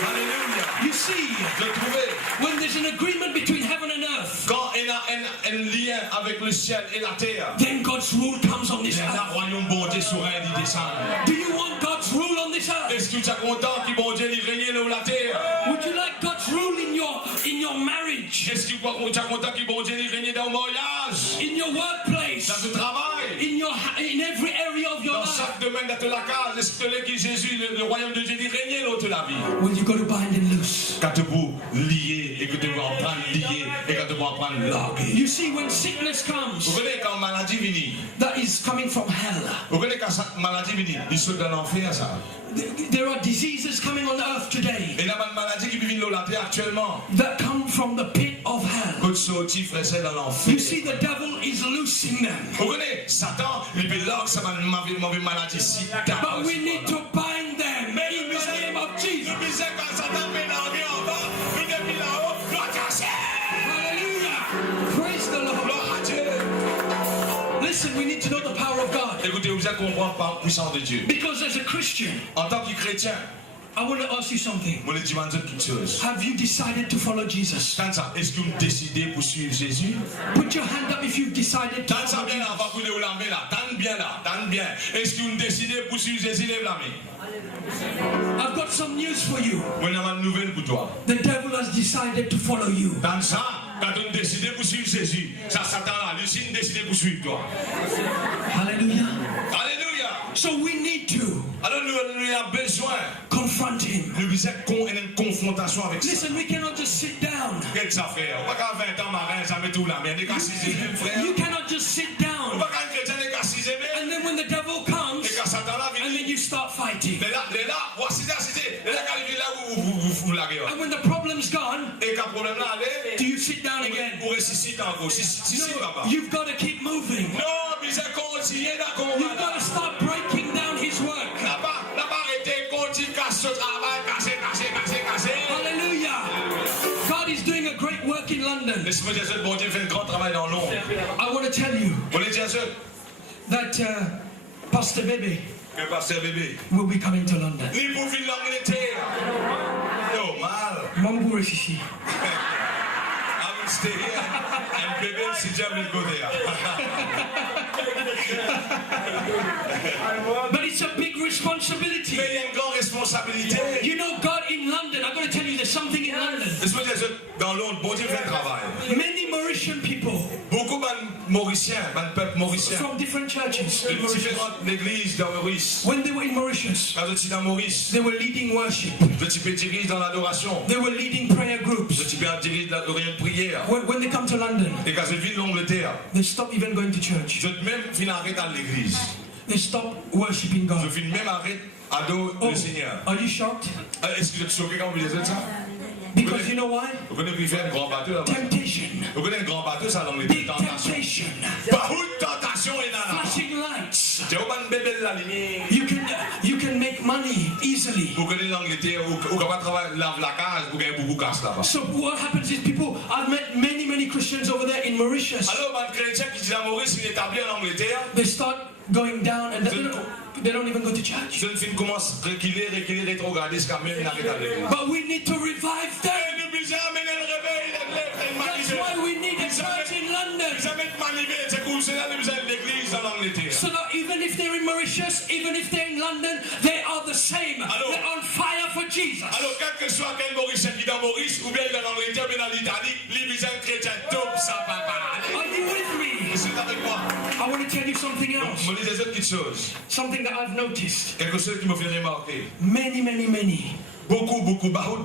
Alléluia. you see, De trouver, when there's an agreement between heaven and earth, quand il y a un lien avec le ciel et la terre, then God's rule comes on this il y a un earth. royaume bonté sur elle, il descend. Do you want God's rule on this earth? Est-ce que tu es content qu'il bon Dieu il règne sur la terre? Would you like God's rule in your marriage, Est-ce que tu es content qu'il bon Dieu il règne dans le mariage, in your workplace, dans le travail, in every area of your dans life? chaque domaine de la case? Est-ce que l'église Jésus, le royaume de Dieu, il règne dans la vie? When you go to bind and loose. Quand tu peux lier et que tu peux en prendre lier et quand tu peux en prendre larguer. You see, when sickness Vous comes, voyez quand maladie vient, that is coming from hell. vous voyez quand maladie vient, il saute dans l'enfer ça. There are diseases coming on earth today Et il y a une maladie qui vient dans la terre actuellement. that come from the pit of hell. Quand tu sortis, frère, c'est dans l'enfer. You see, the devil is loosing them. Vous voyez, Satan, il peut larguer sa mauvaise maladie si But we need to bind them in the name of Jesus. Hallelujah. Praise the Lord. Listen, we need to know the power of God. Écoutez, vous allez comprendre par la puissance de Dieu. Because as a Christian, En tant que chrétien, I want to ask you something. je vais vous demander quelque chose. Have you decided to follow Jesus? Tant ça, est-ce que vous décidez pour suivre Jésus? Put your hand up if you've decided to Tant ça follow bien là, Jesus. on va couler au lambé là. Tant bien là, tant bien. Est-ce que vous décidez pour suivre Jésus? Lève la main. I've got some news for you. Moi, j'ai une nouvelle pour toi. The devil has decided to follow you. Tant ça, Quand on décide pour suivre Jésus, ça Satan là, Lucine décide pour suivre toi. Hallelujah. Alléluia. So we need to Alors nous avons besoin confront him. de une confrontation avec ça. Listen, we cannot just sit down. Qu'est-ce que ça fait? On va qu'à 20 ans marin, ça met tout là, mais on est qu'à 6 même frère. You cannot just sit On down. va qu'à un chrétien, on est qu'à 6 même. And then when the devil comes, Et quand Satan là, and then you start fighting. mais là, voici ça, c'est là quand il est là où vous la guerre. And when the problem's gone, Et quand le problème là, allez, do you sit down again? vous ressuscitez encore. Si papa. No, you've got to keep moving. Non, mais c'est continué d'accord. You've got to start breaking down his work. N'a pas arrêté, continue, casse ce travail, casser. Hallelujah. God is doing a great work in London. Laisse-moi dire ça, bon Dieu fait un grand travail dans l'ombre. I want to tell you Vous voulez dire ça? that Pastor Bebe Que pasteur bébé. will be coming to London. Ni pour vivre l'Angleterre. No, mal. Mambo Rishi. I will stay here and baby, si jamais il go there. But it's a big responsibility. Mais il y a une grande responsabilité. You know, God in London, I'm going to tell you there's something in London. Laisse-moi dire ça, dans l'ombre, bon Dieu fait un travail. Many Mauritian people Beaucoup de Mauriciens, de peuple mauricien, from different churches in de Mauritius. différentes églises dans Maurice. When they were in Mauritius, Quand je suis dans Maurice, they were leading worship. je suis dirige dans l'adoration. They were leading prayer Je groups. suis dirige dans la prière. When they come to London, Et quand je vis l'Angleterre, they stop even going to church. je même finis arrêter à l'église. They stop worshiping Je God. finis même arrêter à adorer le Seigneur. Are you shocked? Est-ce que je suis choqué quand vous dites ça? Because you know why? Vous connaissez qu'il fait un grand bateau là-bas? Temptation. Vous connaissez un grand bateau, ça l'Angleterre? Big Tentation. temptation. Beaucoup de tentation et nana. Flashing lights. Tu vois un bébé la ligne. You can make money easily. Vous connaissez l'Angleterre, ou quand on travaille lave la case, vous gagnez beaucoup de casse là-bas. So what happens is people, I've met many Christians over there in Mauritius. Alors, un chrétien qui dit à Maurice, il est établi en Angleterre, They start going down and they don't even go to church. jeune fille commence à reculer, rétrograder jusqu'à même il arrête à l'église. But we need to revive them. Et nous besoin d'amener le réveil, That's why we need a church in London. Nous avons manivé, c'est comme cela, nous besoin de l'église en Angleterre. So that even if they're in Mauritius, even if they're in London, they are the same. Hello. They're on fire for Jesus. Alors, quel que soit quel Mauricien qui est dans Maurice, ou bien il est en Angleterre, ou bien dans l'Italie, les besoin de chrétiens, top, ça va pas. Are you with me? C'est avec moi. I want to tell you something else. Je me dis des autres petites choses. Something that I've noticed. Quelque chose qui me fait remarquer. Many. Beaucoup, bahout.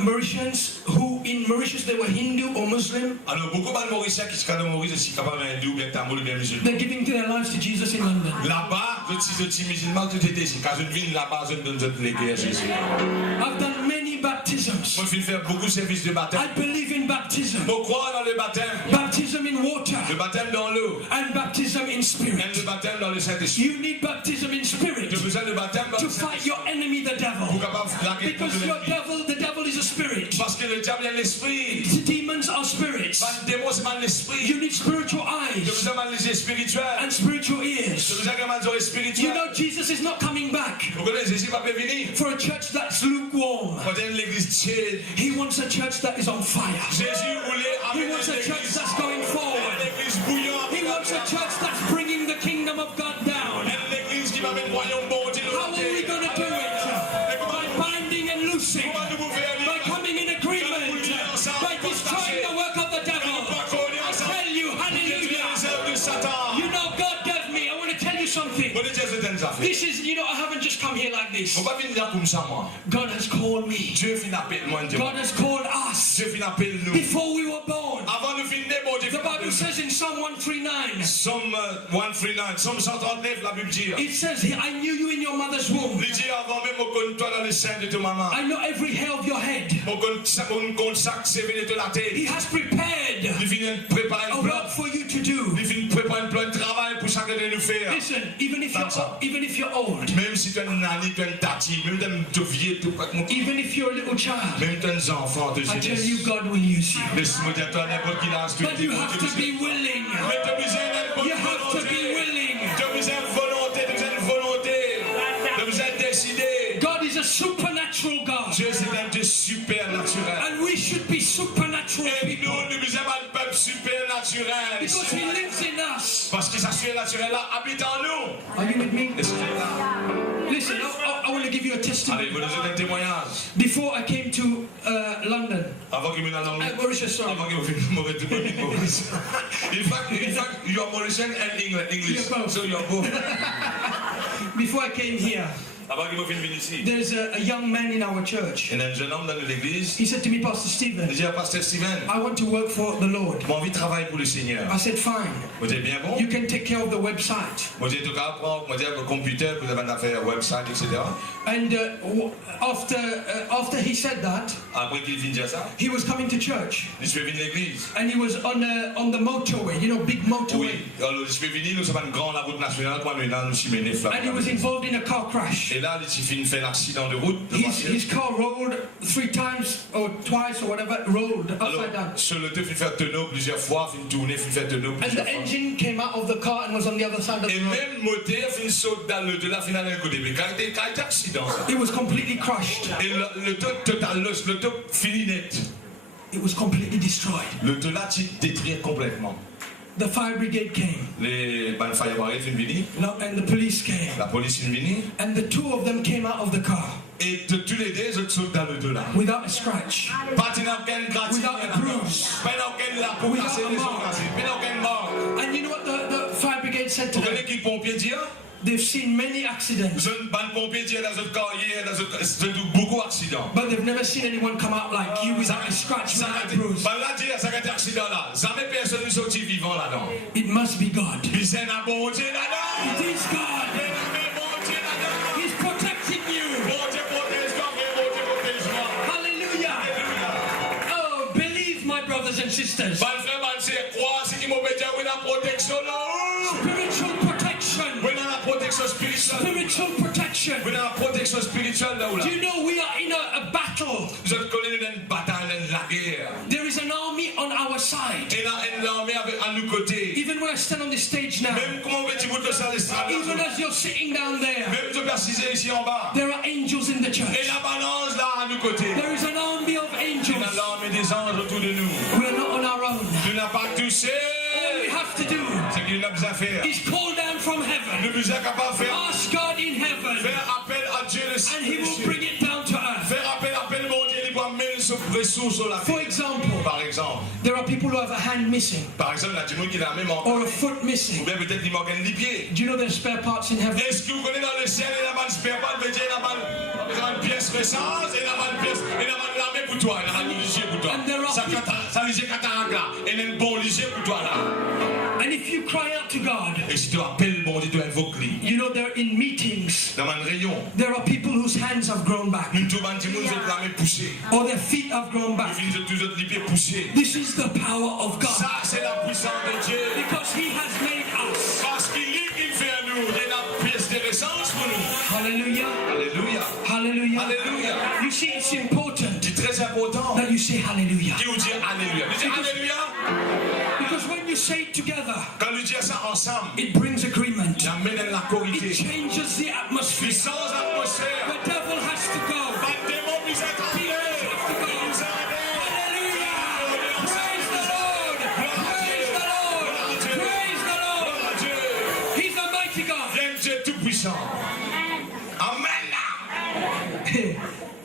Mauritians who in Mauritius they were Hindu or Muslim, Alors, beaucoup de Mauriciens qui sont dans Maurice, sont capables d'hindou, bien tamoul, bien musulman. they're giving their lives to Jesus in London. Là-bas, je suis musulman, tout était ici. Quand je viens là-bas, je donne les guerres Jésus. I've done many baptisms. Moi, je vais faire beaucoup de services de baptême. I believe in baptism. Faut croire dans le baptême. Baptism in water Le baptême dans l'eau. and baptism in Et spirit. le baptême dans le Saint-Esprit. You need baptism in spirit Tu as besoin de baptême dans to le fight Saint-Esprit. your enemy, the devil. Pour capable de flaguer contre Because l'ennemi. the devil is a spirit. Parce que le diable est l'esprit. The demons are spirits. Le démon, c'est mal l'esprit. You need spiritual Tu as eyes besoin de les yeux spirituels. and spiritual Tu as ears. besoin de les oreilles You spirituelles. know Jesus is not coming back Vous connaissez Jésus va pas venir. for a church that's lukewarm. Quand il y a l'église tiède. He wants a church that is on fire. Jésus voulait He amener wants a church l'église. that's going forward. L'église bouillante. He wants a church that's bringing the kingdom of God down. L'église qui va mettre royaume bon Dieu. How are we going to do it? By binding and loosing. Comment nous pouvons faire By coming in agreement. By destroying the work of the devil. I tell you, hallelujah. You know, God gave me. I want to tell you something. This is, you know, I haven't just come here like this. Faut pas venir là comme ça, moi. God has called me. Dieu finit appel moi, Dieu. God has called us. Dieu finit appel nous. Before we were born. Avant de finir, bon Dieu. The Bible says in Psalm 139. Somme 139, Somme 139, la Bible dit. It says, I knew you in your mother's womb. Il dit avant même au compte toi dans le sein de ta maman. I know every hair of your head. Au compte chaque sévère de la tête. He has prepared Il finit préparer a un plan. work for you to do. Il finit préparer un plan de travail pour chacun de nous faire. Listen, even if you're old, Même si tu es un nani, tu es un tati, même tu es vieux, tu es even if you're a little child, même tu es un enfant de I tell jeunesse. you, God will use you. Laisse-moi dire, toi, n'importe qui lâche, tu But you have to be willing. mais tu as besoin d'une You have to be volonté. willing. Tu as besoin de volonté, tu as besoin de volonté. Tu as besoin de décidé. God is a supernatural God. Dieu c'est un Dieu supernaturel. And we should be supernatural Et people. nous sommes un peuple supernaturel. Because He lives in us. Parce que ça surnaturel là habite en nous. Are you with me? Est-ce que vous êtes là? Listen, I want to give you a Allez, testimony. vous donnez un témoignage. Before I came to London, Avant que vous n'ayez at Mauritius, sorry. Avant que vous veniez Maurice. In fact, you are Mauritian and English. You're both. So you are both. Before I came here, Avant que vous veniez ici. there's a young man in our church. Il y a un jeune homme dans l'église. He said to me, Pastor Stephen, Il dit à Pasteur Steven, I want to work for the Lord. j'ai envie de travailler pour le Seigneur. I said, fine. Vous êtes bien bon? You can take care of the website. Moi j'ai tout cas prendre, moi j'ai un computer, vous avez une affaire website, etc. And after he said that, Après qu'il finit dire ça, he was coming to church. je suis venu à l'église. And he was on the motorway, you know, big Oui, motorway. alors je suis venu, nous sommes une grande route nationale, quoi, nous là, nous sommes menés là. And he was involved in a car crash. Et là, il suffit de faire l'accident de route. De His car rolled 3 times or twice or whatever, rolled alors, upside down. sur le deux, il fait tonneau plusieurs fois, il tourner, il fait tonneau And plusieurs the fois. engine came out of the car and was on the other side of Et the road. même le moteur, il saute dans le de la finale d'un côté. Mais quand il y a un accident, ça. It was completely crushed. Et le total, le top fini net. It was completely destroyed. Le de là, tu détruis complètement. The fire brigade came, Les fire brigade sont venus, and the police came. la police est venue. And the two of them came out of the car Et tous les deux, ils sautent dans le de là. without a scratch, Pas d'aucun gratis, Without a bruise. pas d'aucun la peau Without cassée, a les os mark. cassés, pas d'aucun mort. And you know what the fire brigade said to Vous them? connaissez qui pompier dit? They've seen many accidents, Vous êtes ban pompier dit dans votre carrière, dans beaucoup d'accidents. but they've never seen anyone come out like you without a scratch, Ça without va a bruise. dire, là, dire, ça va être accident là. Jamais personne ne sorti vivant là-dedans. It must be God. Puis c'est un bon Dieu là-dedans. It is God. Mais bon Dieu là-dedans. He's protecting you. Bon Dieu protège-toi, mais bon Dieu protège-moi. Hallelujah. Alléluia. Oh, believe, my brothers and sisters. Ban frère, ban sœur, crois, c'est qui m'a dit, oui, la protection là. Spiritual protection. Oui, dans la protection spirituelle. Spiritual protection. Oui, dans la protection spirituelle là où là. Do you know we are in a battle? Vous êtes connus dans une bataille, dans la guerre. There is an army on our side. Et là, une armée à nos côtés. Even when I stand on this stage now, Même comment veux-tu vous de ça, l'estrade? even as you're sitting down there, Même tu peux assiser ici en bas. there are angels in the Et church. la balance là à nos côtés. There is an army of Il y angels. a l'armée des anges autour de nous. We are not on our own. Tu n'as pas touché. All we have to do Ce qu'il n'a besoin de faire. is call down from heaven, Le besoin capable de faire. ask God in heaven, Faire appel à Dieu le and He will bring it down to earth. Faire appel mon Dieu, il va mettre ce ressource sur la For vie. example, Par exemple, there are people who have a hand missing il y a des gens qui ont même en. or a foot Ou missing. bien peut-être qu'il manque un pied. Do you know there's spare parts in heaven? Est-ce que vous connaissez dans le ciel, il y a une spare part, il y a une pièce récente, il y a une pièce, il y a une lamée pour toi, il y a un ligier pour toi. And there are Ça ligier cataracte là, il y a un bon ligier pour toi là. And if you cry out to God, Et si tu appelles bon Dieu, tu invoques lui. you know they're in meetings. Dans un rayon, There are people whose hands have grown back nous tous les gens qui ont la main poussée. or their feet have grown Nous back. finissons tous les pieds poussés. This is the power of God Ça, c'est la puissance de Dieu. because He has made us. Parce qu'il est qui fait à nous, il y a une pièce de résistance pour nous. Hallelujah. Alléluia. Hallelujah. Alléluia. You see, it's important C'est très important. that you say hallelujah. Qui vous dit Alléluia? Vous dites Alléluia? Because when you say it together, Quand nous disons ça ensemble, it brings agreement. il amène la corité. It changes the atmosphere. Puissance atmosphère. The devil has to go. Pas de démon qui s'attendait. Hallelujah. Praise the Lord. Praise the Lord. Praise the Lord. He's a mighty God. Il y a un Dieu tout puissant. Amen.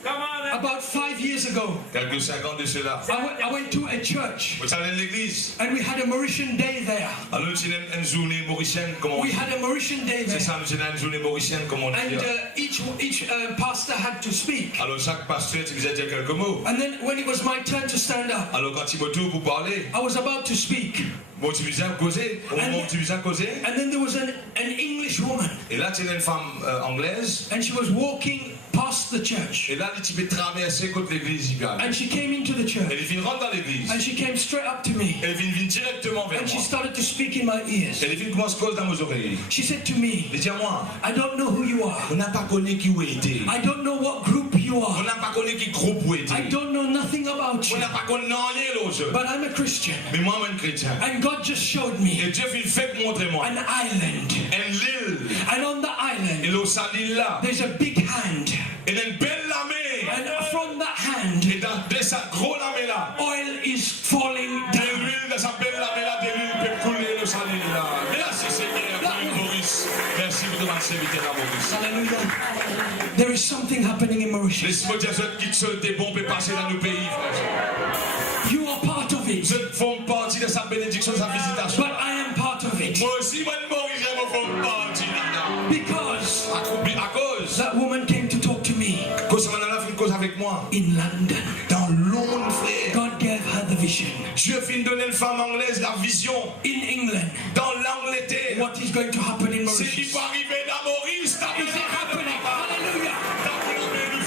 Come on, About 5 years ago, Quelques 50 de cela. I went to a church Vous allez à l'église. and we had a Mauritian day there. Alors, nous avons une journée mauricienne, comme on We dit. had a Mauritian day C'est there. ça, nous avons une journée mauricienne, comme on dit. And each pastor had to speak. Alors, chaque pasteur, tu disais dire quelques mots. And then when it was my turn to stand up, Alors, quand il me tourne pour parler, I was about to speak. bon, tu viens causer. Au moment où tu viens causer. And then there was an English woman, Et là, tu es une femme anglaise. and she was walking past the church. Et là, tu peux traverser contre l'église. And she came into the church. Elle vient rentrer dans l'église. And she came straight up to me. Elle vient directement vers And she moi. started to speak in my ears. Elle vient commencer à causer dans mes oreilles. She said to me, Elle dit à moi, I don't know who you are. on n'a pas connu qui vous était. I don't know what group you On are. n'a pas connu qui groupe vous était. I don't know nothing about On you. n'a pas connu rien l'autre. seul. But I'm a Christian. Mais moi, je suis chrétien. And God just showed me Et Dieu fait montrer moi an island. une île. And on the Et island, là, cette île là, there's a big hand. il y a une belle lamée. And from that hand, Et dans cette grosse lamée là, oil is falling de down. l'huile dans cette belle lamée là, de l'huile peut couler dans cette île là. Merci Seigneur pour l'île Maurice. Merci pour ton serviteur à Maurice. Hallelujah. There is something happening in Mauritius. Laisse-moi dire que qui seul des bons peut passer dans nos pays, frère. You are part of it. Vous font partie de sa bénédiction, de sa visitation. But I am part of it. Moi aussi, moi, Maurice, je me fais partie là. Because À cause. that woman came to talk to me Cause ça m'a fait une cause avec moi. in London. Dans Londres, frère. God gave her the vision. Dieu fin donner une femme anglaise la vision. In England, Dans l'Angleterre. what is going to happen in C'est qui Mauritius? va arriver dans Maurice. Is it happening? Hallelujah.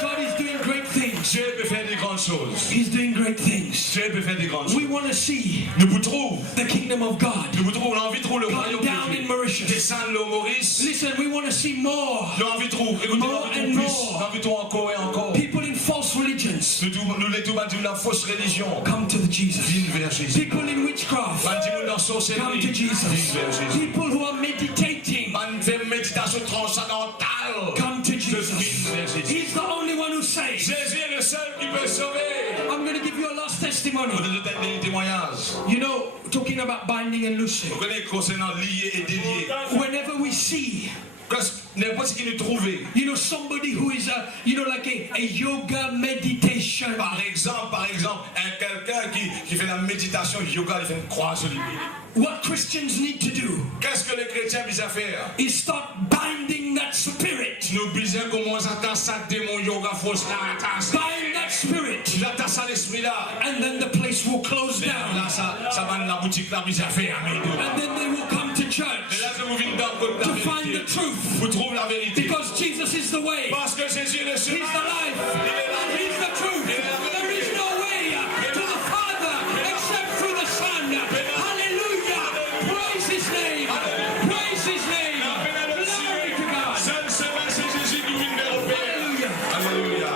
God is doing great things. Dieu peut faire des grandes choses. He's doing great things. Dieu peut faire des grandes We choses. want to see Nous vous trouvons. the kingdom of God Nous vous trouvons. On a envie de trouver le come royaume de down in Dieu. Mauritius. Descendre le Maurice. Listen, we want to see more Nous avons envie de trouver. Écoutez, nous More avons and envie de plus. more. Nous avons envie de trouver encore et encore. people in false religions Nous les tout bandits la fausse religion. come to the Jesus. Viens vers Jésus. People in witchcraft Bandits dans come sorcellerie. to Viens Jesus. vers Jésus. People who are meditating Bandits fait méditation transcendantale. come to Jesus. Viens vers Jésus. He's the only one who saves. Jésus est le seul qui peut sauver. I'm going to give you a last testimony. Vous devez donner des témoignages. You know, talking about binding and loosing. Vous connaissez concernant lié et délié. Whenever we see, N'importe ce qui nous trouve. you know, somebody who is like a yoga meditation. Par exemple, quelqu'un qui fait la méditation yoga, il fait une croix sur lui. What Christians need to do Qu'est-ce que les chrétiens doivent faire? is start binding that spirit. Nous besoin commencer à tasser démon yoga fausse là, tasser. Bind that spirit. La tasse à l'esprit là. And then the place will close down. Là, ça va dans la boutique là, besoin faire. And then they will come to Et church là, je vous viens dans to la find the vérité. truth. Vous trouvez la vérité. Because Jesus is the way. Parce que Jésus est le He's chemin. the life. He's the truth. There is no way to the Father except through the Son. Hallelujah. Praise His name. Praise His name. Glory to God. Seul chemin, c'est Jésus qui vient vers le Père. Hallelujah. Alléluia.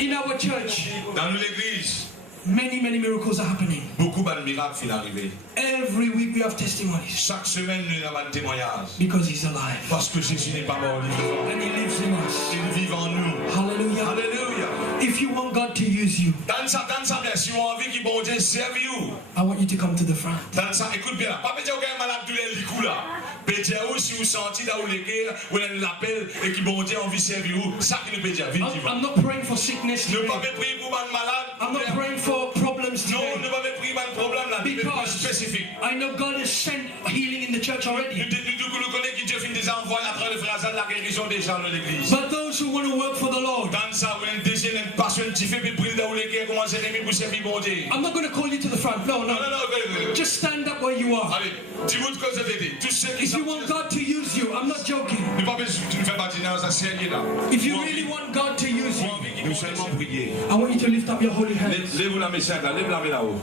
In our church, Dans l'église, many miracles are happening. beaucoup de miracles sont arrivés. Every week we have testimonies Chaque semaine, nous avons un témoignage. because He's alive Parce que Jésus n'est pas mort, il est vivant. and He lives in us. Il vit en nous. Hallelujah. Alléluia. If you want God to use you, Dans ça bien, si on a envie qu'il bon Dieu serve vous. I want you to come to the front. Dans ça, écoute bien, pas dire qu'il y a un malade tous les coups là. Pédia ou si vous sentez là où les guerres, où on l'appelle et qui bon Dieu envie servir vous, ça qui nous peut dire, vite, I'm not praying for sickness ne today. pas prier pour un malade. I'm not praying for problems Non, today. ne pas prier pour un problème là, mais plus Because spécifique. I know God has sent healing in the church already. Nous connaissons que Dieu finit déjà envoyer à travers le frère Azal la guérison des gens dans l'église. But those who want to work for the Lord, Dans ça, où un désir, une passion, un petit fait, puis brille là où les guerres commencent à aimer pour servir bon Dieu. I'm not going to call you to the front. No, Non, no. non, non, Just stand up where you are. allez, dis-moi de quoi ça t'aide. Tous ceux qui If sont. you want God to use you, I'm not joking. Ne pas besoin de faire partie dans un sérieux là. If you really want God to use you, Nous seulement prier. I want you to lift up your holy hands. Lève-vous la message là, lève-la main là-haut.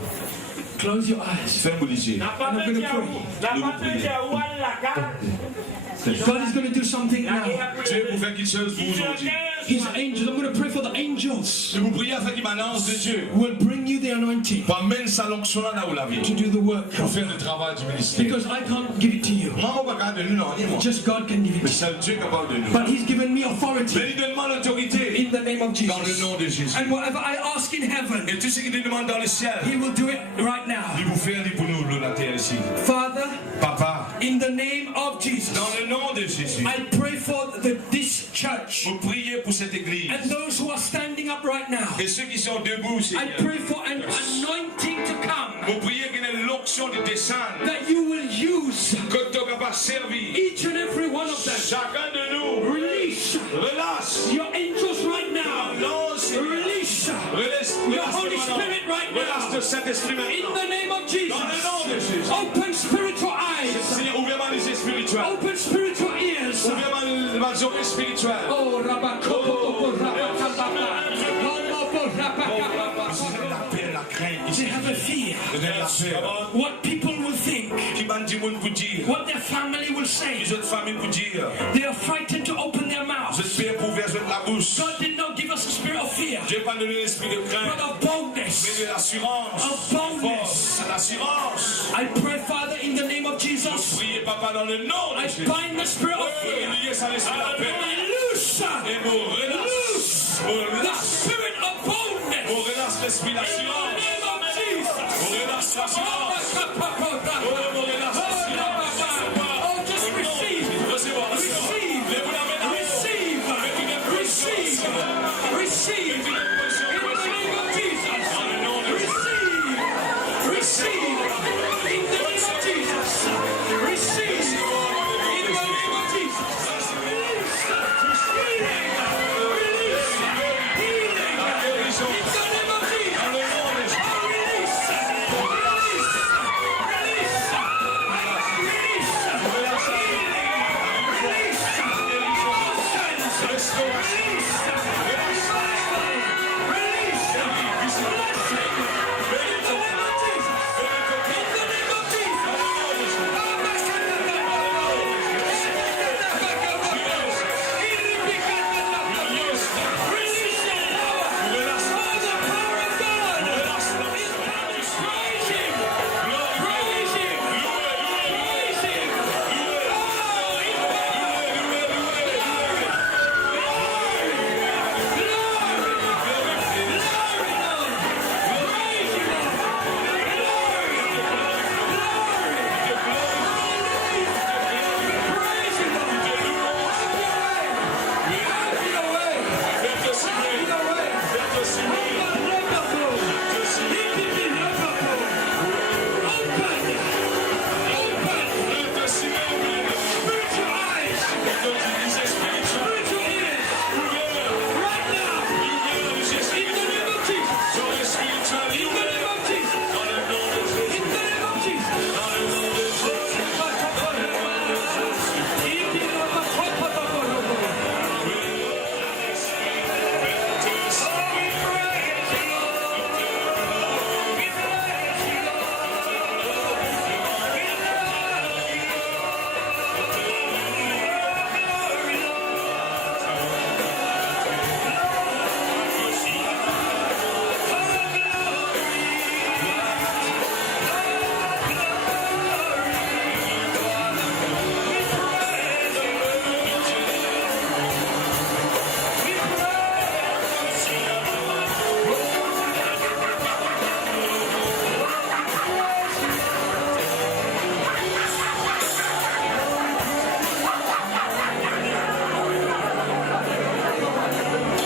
Close your eyes. Fais-moi les yeux. God is going to do something now. Dieu pour faire quelque chose pour aujourd'hui. His angels, I'm going to pray for the angels Je vous prie afin qu'il m'annonce de Dieu. who will bring you the anointing Pour amener sa l'onction là où la vie. to do the work. Pour faire le travail du ministère. Because I can't give it to you. Moi, je ne peux pas de nous, non, ni moi. Just God can give it Mais to seul Dieu est capable de nous. you. But He's given me authority Mais il donne-moi l'autorité in the name of dans le Jesus. nom de Jésus. And whatever I ask in heaven, Et tout ce qu'il te demande dans le ciel, He will do it right now. il vous fait pour nous le la terre ici. Father, Papa, in the name of Jesus, dans le nom de Jésus, I pray for this church vous priez pour cette église. and those who are standing up right now. Et ceux qui sont debout, I Seigneur, pray for an anointing to come vous priez qu'il y ait l'onction de descendre. that you will use Que tu es capable de servir. each and every one of them. Chacun de nous, Release relâche. your angels right now. Lance, Release your Holy Spirit right relâche now. le Saint-Esprit In maintenant. the name of Dans le nom de Jesus. Jésus. Open spiritual eyes. Seigneur, ouvre-moi les yeux spirituels. Open spiritual ears. Ouvre-moi les oreilles spirituelles. Oh, Rabakopoko, La paix, la crainte. They have a fear. Donne la paix. What people will think, Qui m'a dit monde pour dire. what their family will say. Les autres familles pour dire. They are frightened to open their Vous mouths. êtes payés pour ouvrir la bouche. God did not give us a spirit of fear, Dieu pas donné l'esprit de but crainte, of mais boldness. de l'assurance. Of boldness. Force, l'assurance. I pray, Father, in the name of Jesus, Priez, Papa, dans le nom de I Jésus. bind the spirit of fear. Lié ça l'esprit de la paix. Loose Et vous relâche. Vous the relâche. spirit of boldness. Vous relâche l'esprit In the d'assurance. name of Jesus. Vous relâche l'assurance. Vous relâche l'assurance. Oh, just receive. Recevez l'assurance. Receive. Lève la main. Receive. Receive. Receive. In the name of Jesus. Receive. Receive. In the name of Jesus. Receive. In the name of Jesus. Release. Healing. Release. Healing. In the name of Jesus. Release. Release. Release. Release. Release. Release.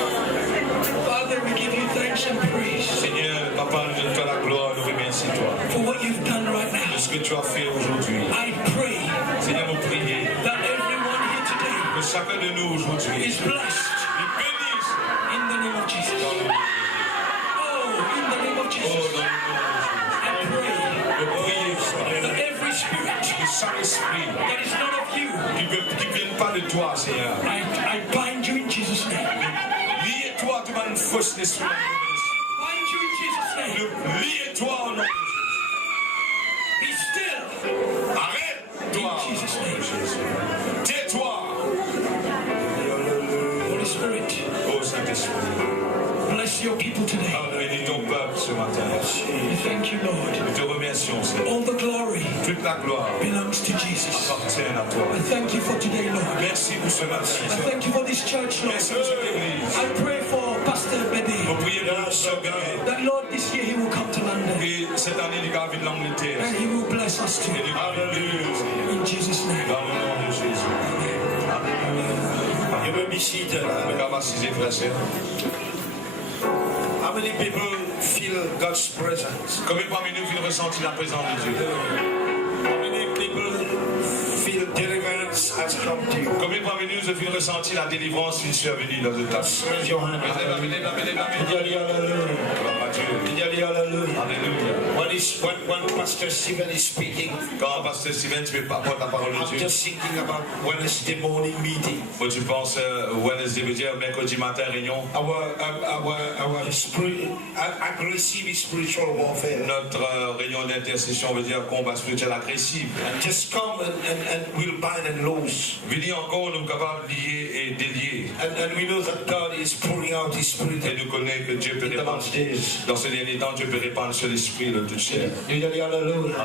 Father, we give you thanks and praise Seigneur, Papa, nous te la gloire, nous remercions toi. for what you've done right De now. ce que tu as fait aujourd'hui. I pray Seigneur, nous prions that everyone here today que chacun de nous aujourd'hui is blessed nous bénisse. in the name of Jesus. Oh, in the name of Oh, Jesus, dans le nom I pray de prier, Seigneur, that every spirit que chaque esprit that is not of you, qui ne vienne pas de toi, Seigneur. I bind you in Jesus' name. Liez-toi, tu vas une fausse esprit. Bind you in Jesus' name. Liez-toi au nom de Be still Jésus. Arrête-toi. in Jesus' name. Tais-toi. Holy Spirit, Oh Saint-Esprit. bless your people today. Bénis ton peuple ce matin. We thank you, Lord. Nous te remercions, Seigneur. All the glory Toute la gloire belongs to Jesus. appartient à toi. I thank you for today, Lord. Merci pour ce matin. I thank you for this church, Lord. Merci pour cette église. I pray for Pastor Bede, Nous prions pour ce bébé. that Lord, this year he will come to London Et cette année, il va venir l'Angleterre. and he will bless us too. Et il va venir In Jesus' name. dans le nom de Jésus. You may be seated. Le gars va s'y frères et sœurs. How many people feel God's presence? Combien parmi nous viennent ressentir la présence de Dieu? How many people feel deliverance has come to you? Combien parmi nous viennent ressentir la délivrance qui est survenue dans notre tâche? Raise your hand. Hallelujah. Alléluia. When Pastor Stephen is speaking, Quand Pasteur Steven, tu veux pas porter la parole de I'm Dieu? just thinking about Wednesday morning meeting. Faut tu penses Wednesday veut dire mercredi matin réunion. Our aggressive spiritual warfare. Notre réunion d'intercession veut dire combat spirituel agressif. And just come and we'll bind and loose. Venez encore, nous sommes capables de lier et délier. And we know that God is pouring out His Spirit Et nous connaissons que Dieu peut in the répandre. last days. Dans ces derniers temps, Dieu peut répandre sur l'esprit de toute chair. Hallelujah. Alléluia.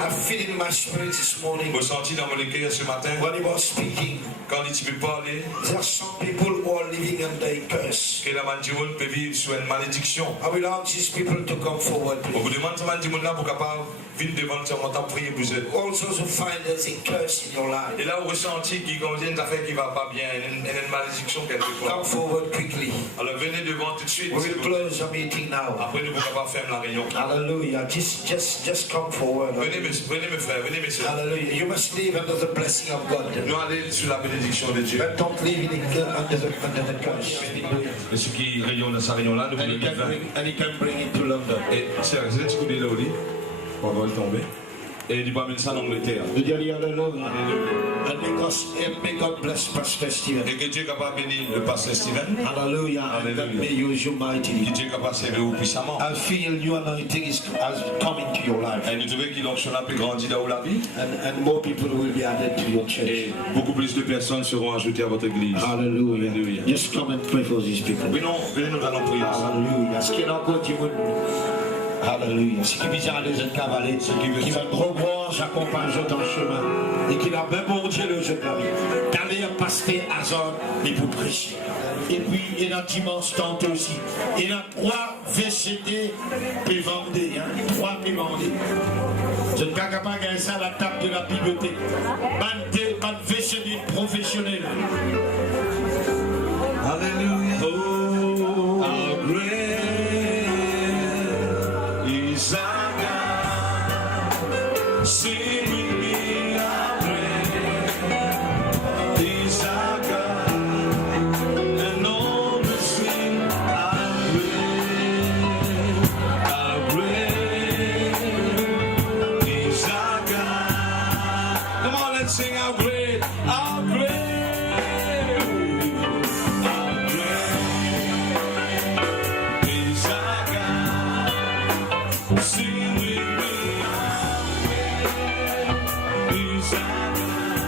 I feel in my spirit this morning Ressenti dans mon cœur ce matin, when he was speaking. quand il peut parler, There are some people who are living under a curse. que la mandimoun peut vivre sous une malédiction. I will ask these people to come forward, On vous please. demande ce mandimoun là pour capable venir devant ce montant prier pour eux. Also to find there's a curse in your life. Et là, vous ressentez qu'il contient une affaire qui ne va pas bien, une malédiction quelque part. Come forward quickly. Alors venez devant tout de suite. We will close the meeting now. Après, nous pouvons pas faire la réunion. Hallelujah. Just come forward. Venez mes frères, venez mes soeurs. Hallelujah. You must live under the blessing of God. Nous allons sur la bénédiction de Dieu. But don't live under the curse. Et ceux qui rayonnent dans sa réunion là, nous And voulons he vivre. can bring it to London. Et c'est un petit coup de là au lit, on va le tomber. Et il va mettre ça en Angleterre. We tell you hallelujah. And may God bless Pastor Stephen. Et que Dieu est capable de bénir le pasteur Steven. Hallelujah. And God may use you Que mightily. Dieu est capable de servir puissamment. I feel new anointing has come into your life. Et nous trouvons qu'il l'onction a pu grandir dans la vie. And more people will be added to your church. Et beaucoup plus de personnes seront ajoutées à votre église. Hallelujah. Hallelujah. Just come and pray for these people. Venez, nous allons prier. Hallelujah. Ce qui est encore du monde. Hallelujah. Ce qui vise à les cavaler, qui va revoir, j'accompagne dans le chemin. Et qui a même bon Dieu le jeune ami. D'aller passer à zone, mais pour prêcher. Et puis, il y a dimanche tantôt aussi. Il y a 3 VCD puis vendés. 3 puis vendés. Je ne suis pas capable de gagner ça à la table de la bibliothèque. Pas de VCD professionnel. Hallelujah. Oh, how great is our God. Sing with me, how great is our God. And all the sing, how great is our God. Come on, let's sing how great, how great. Sing with me, he's our God,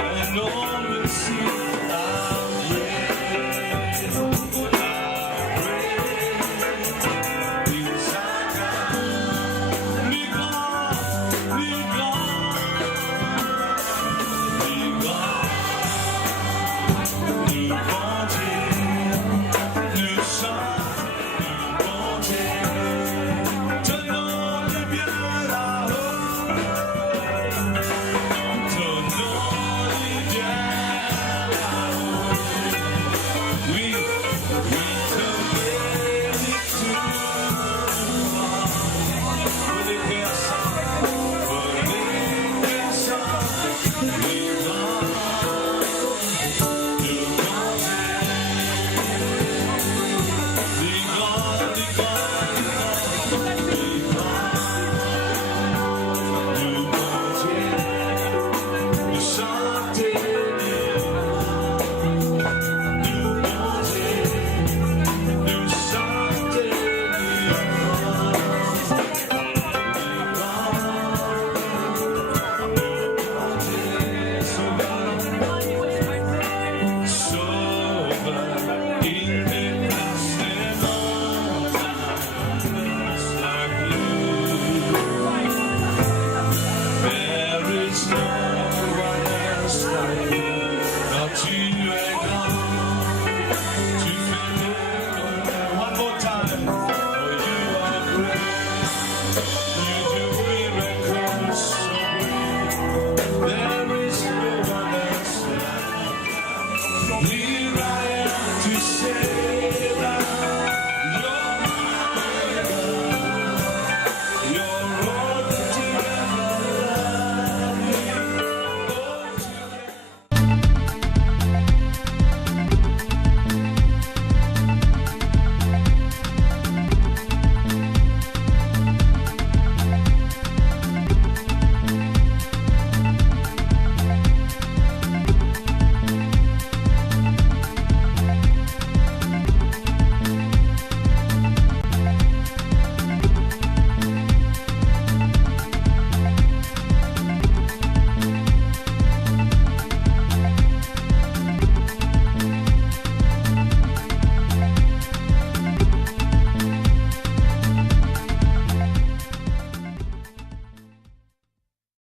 and all will see how great he's our God. Ni grand,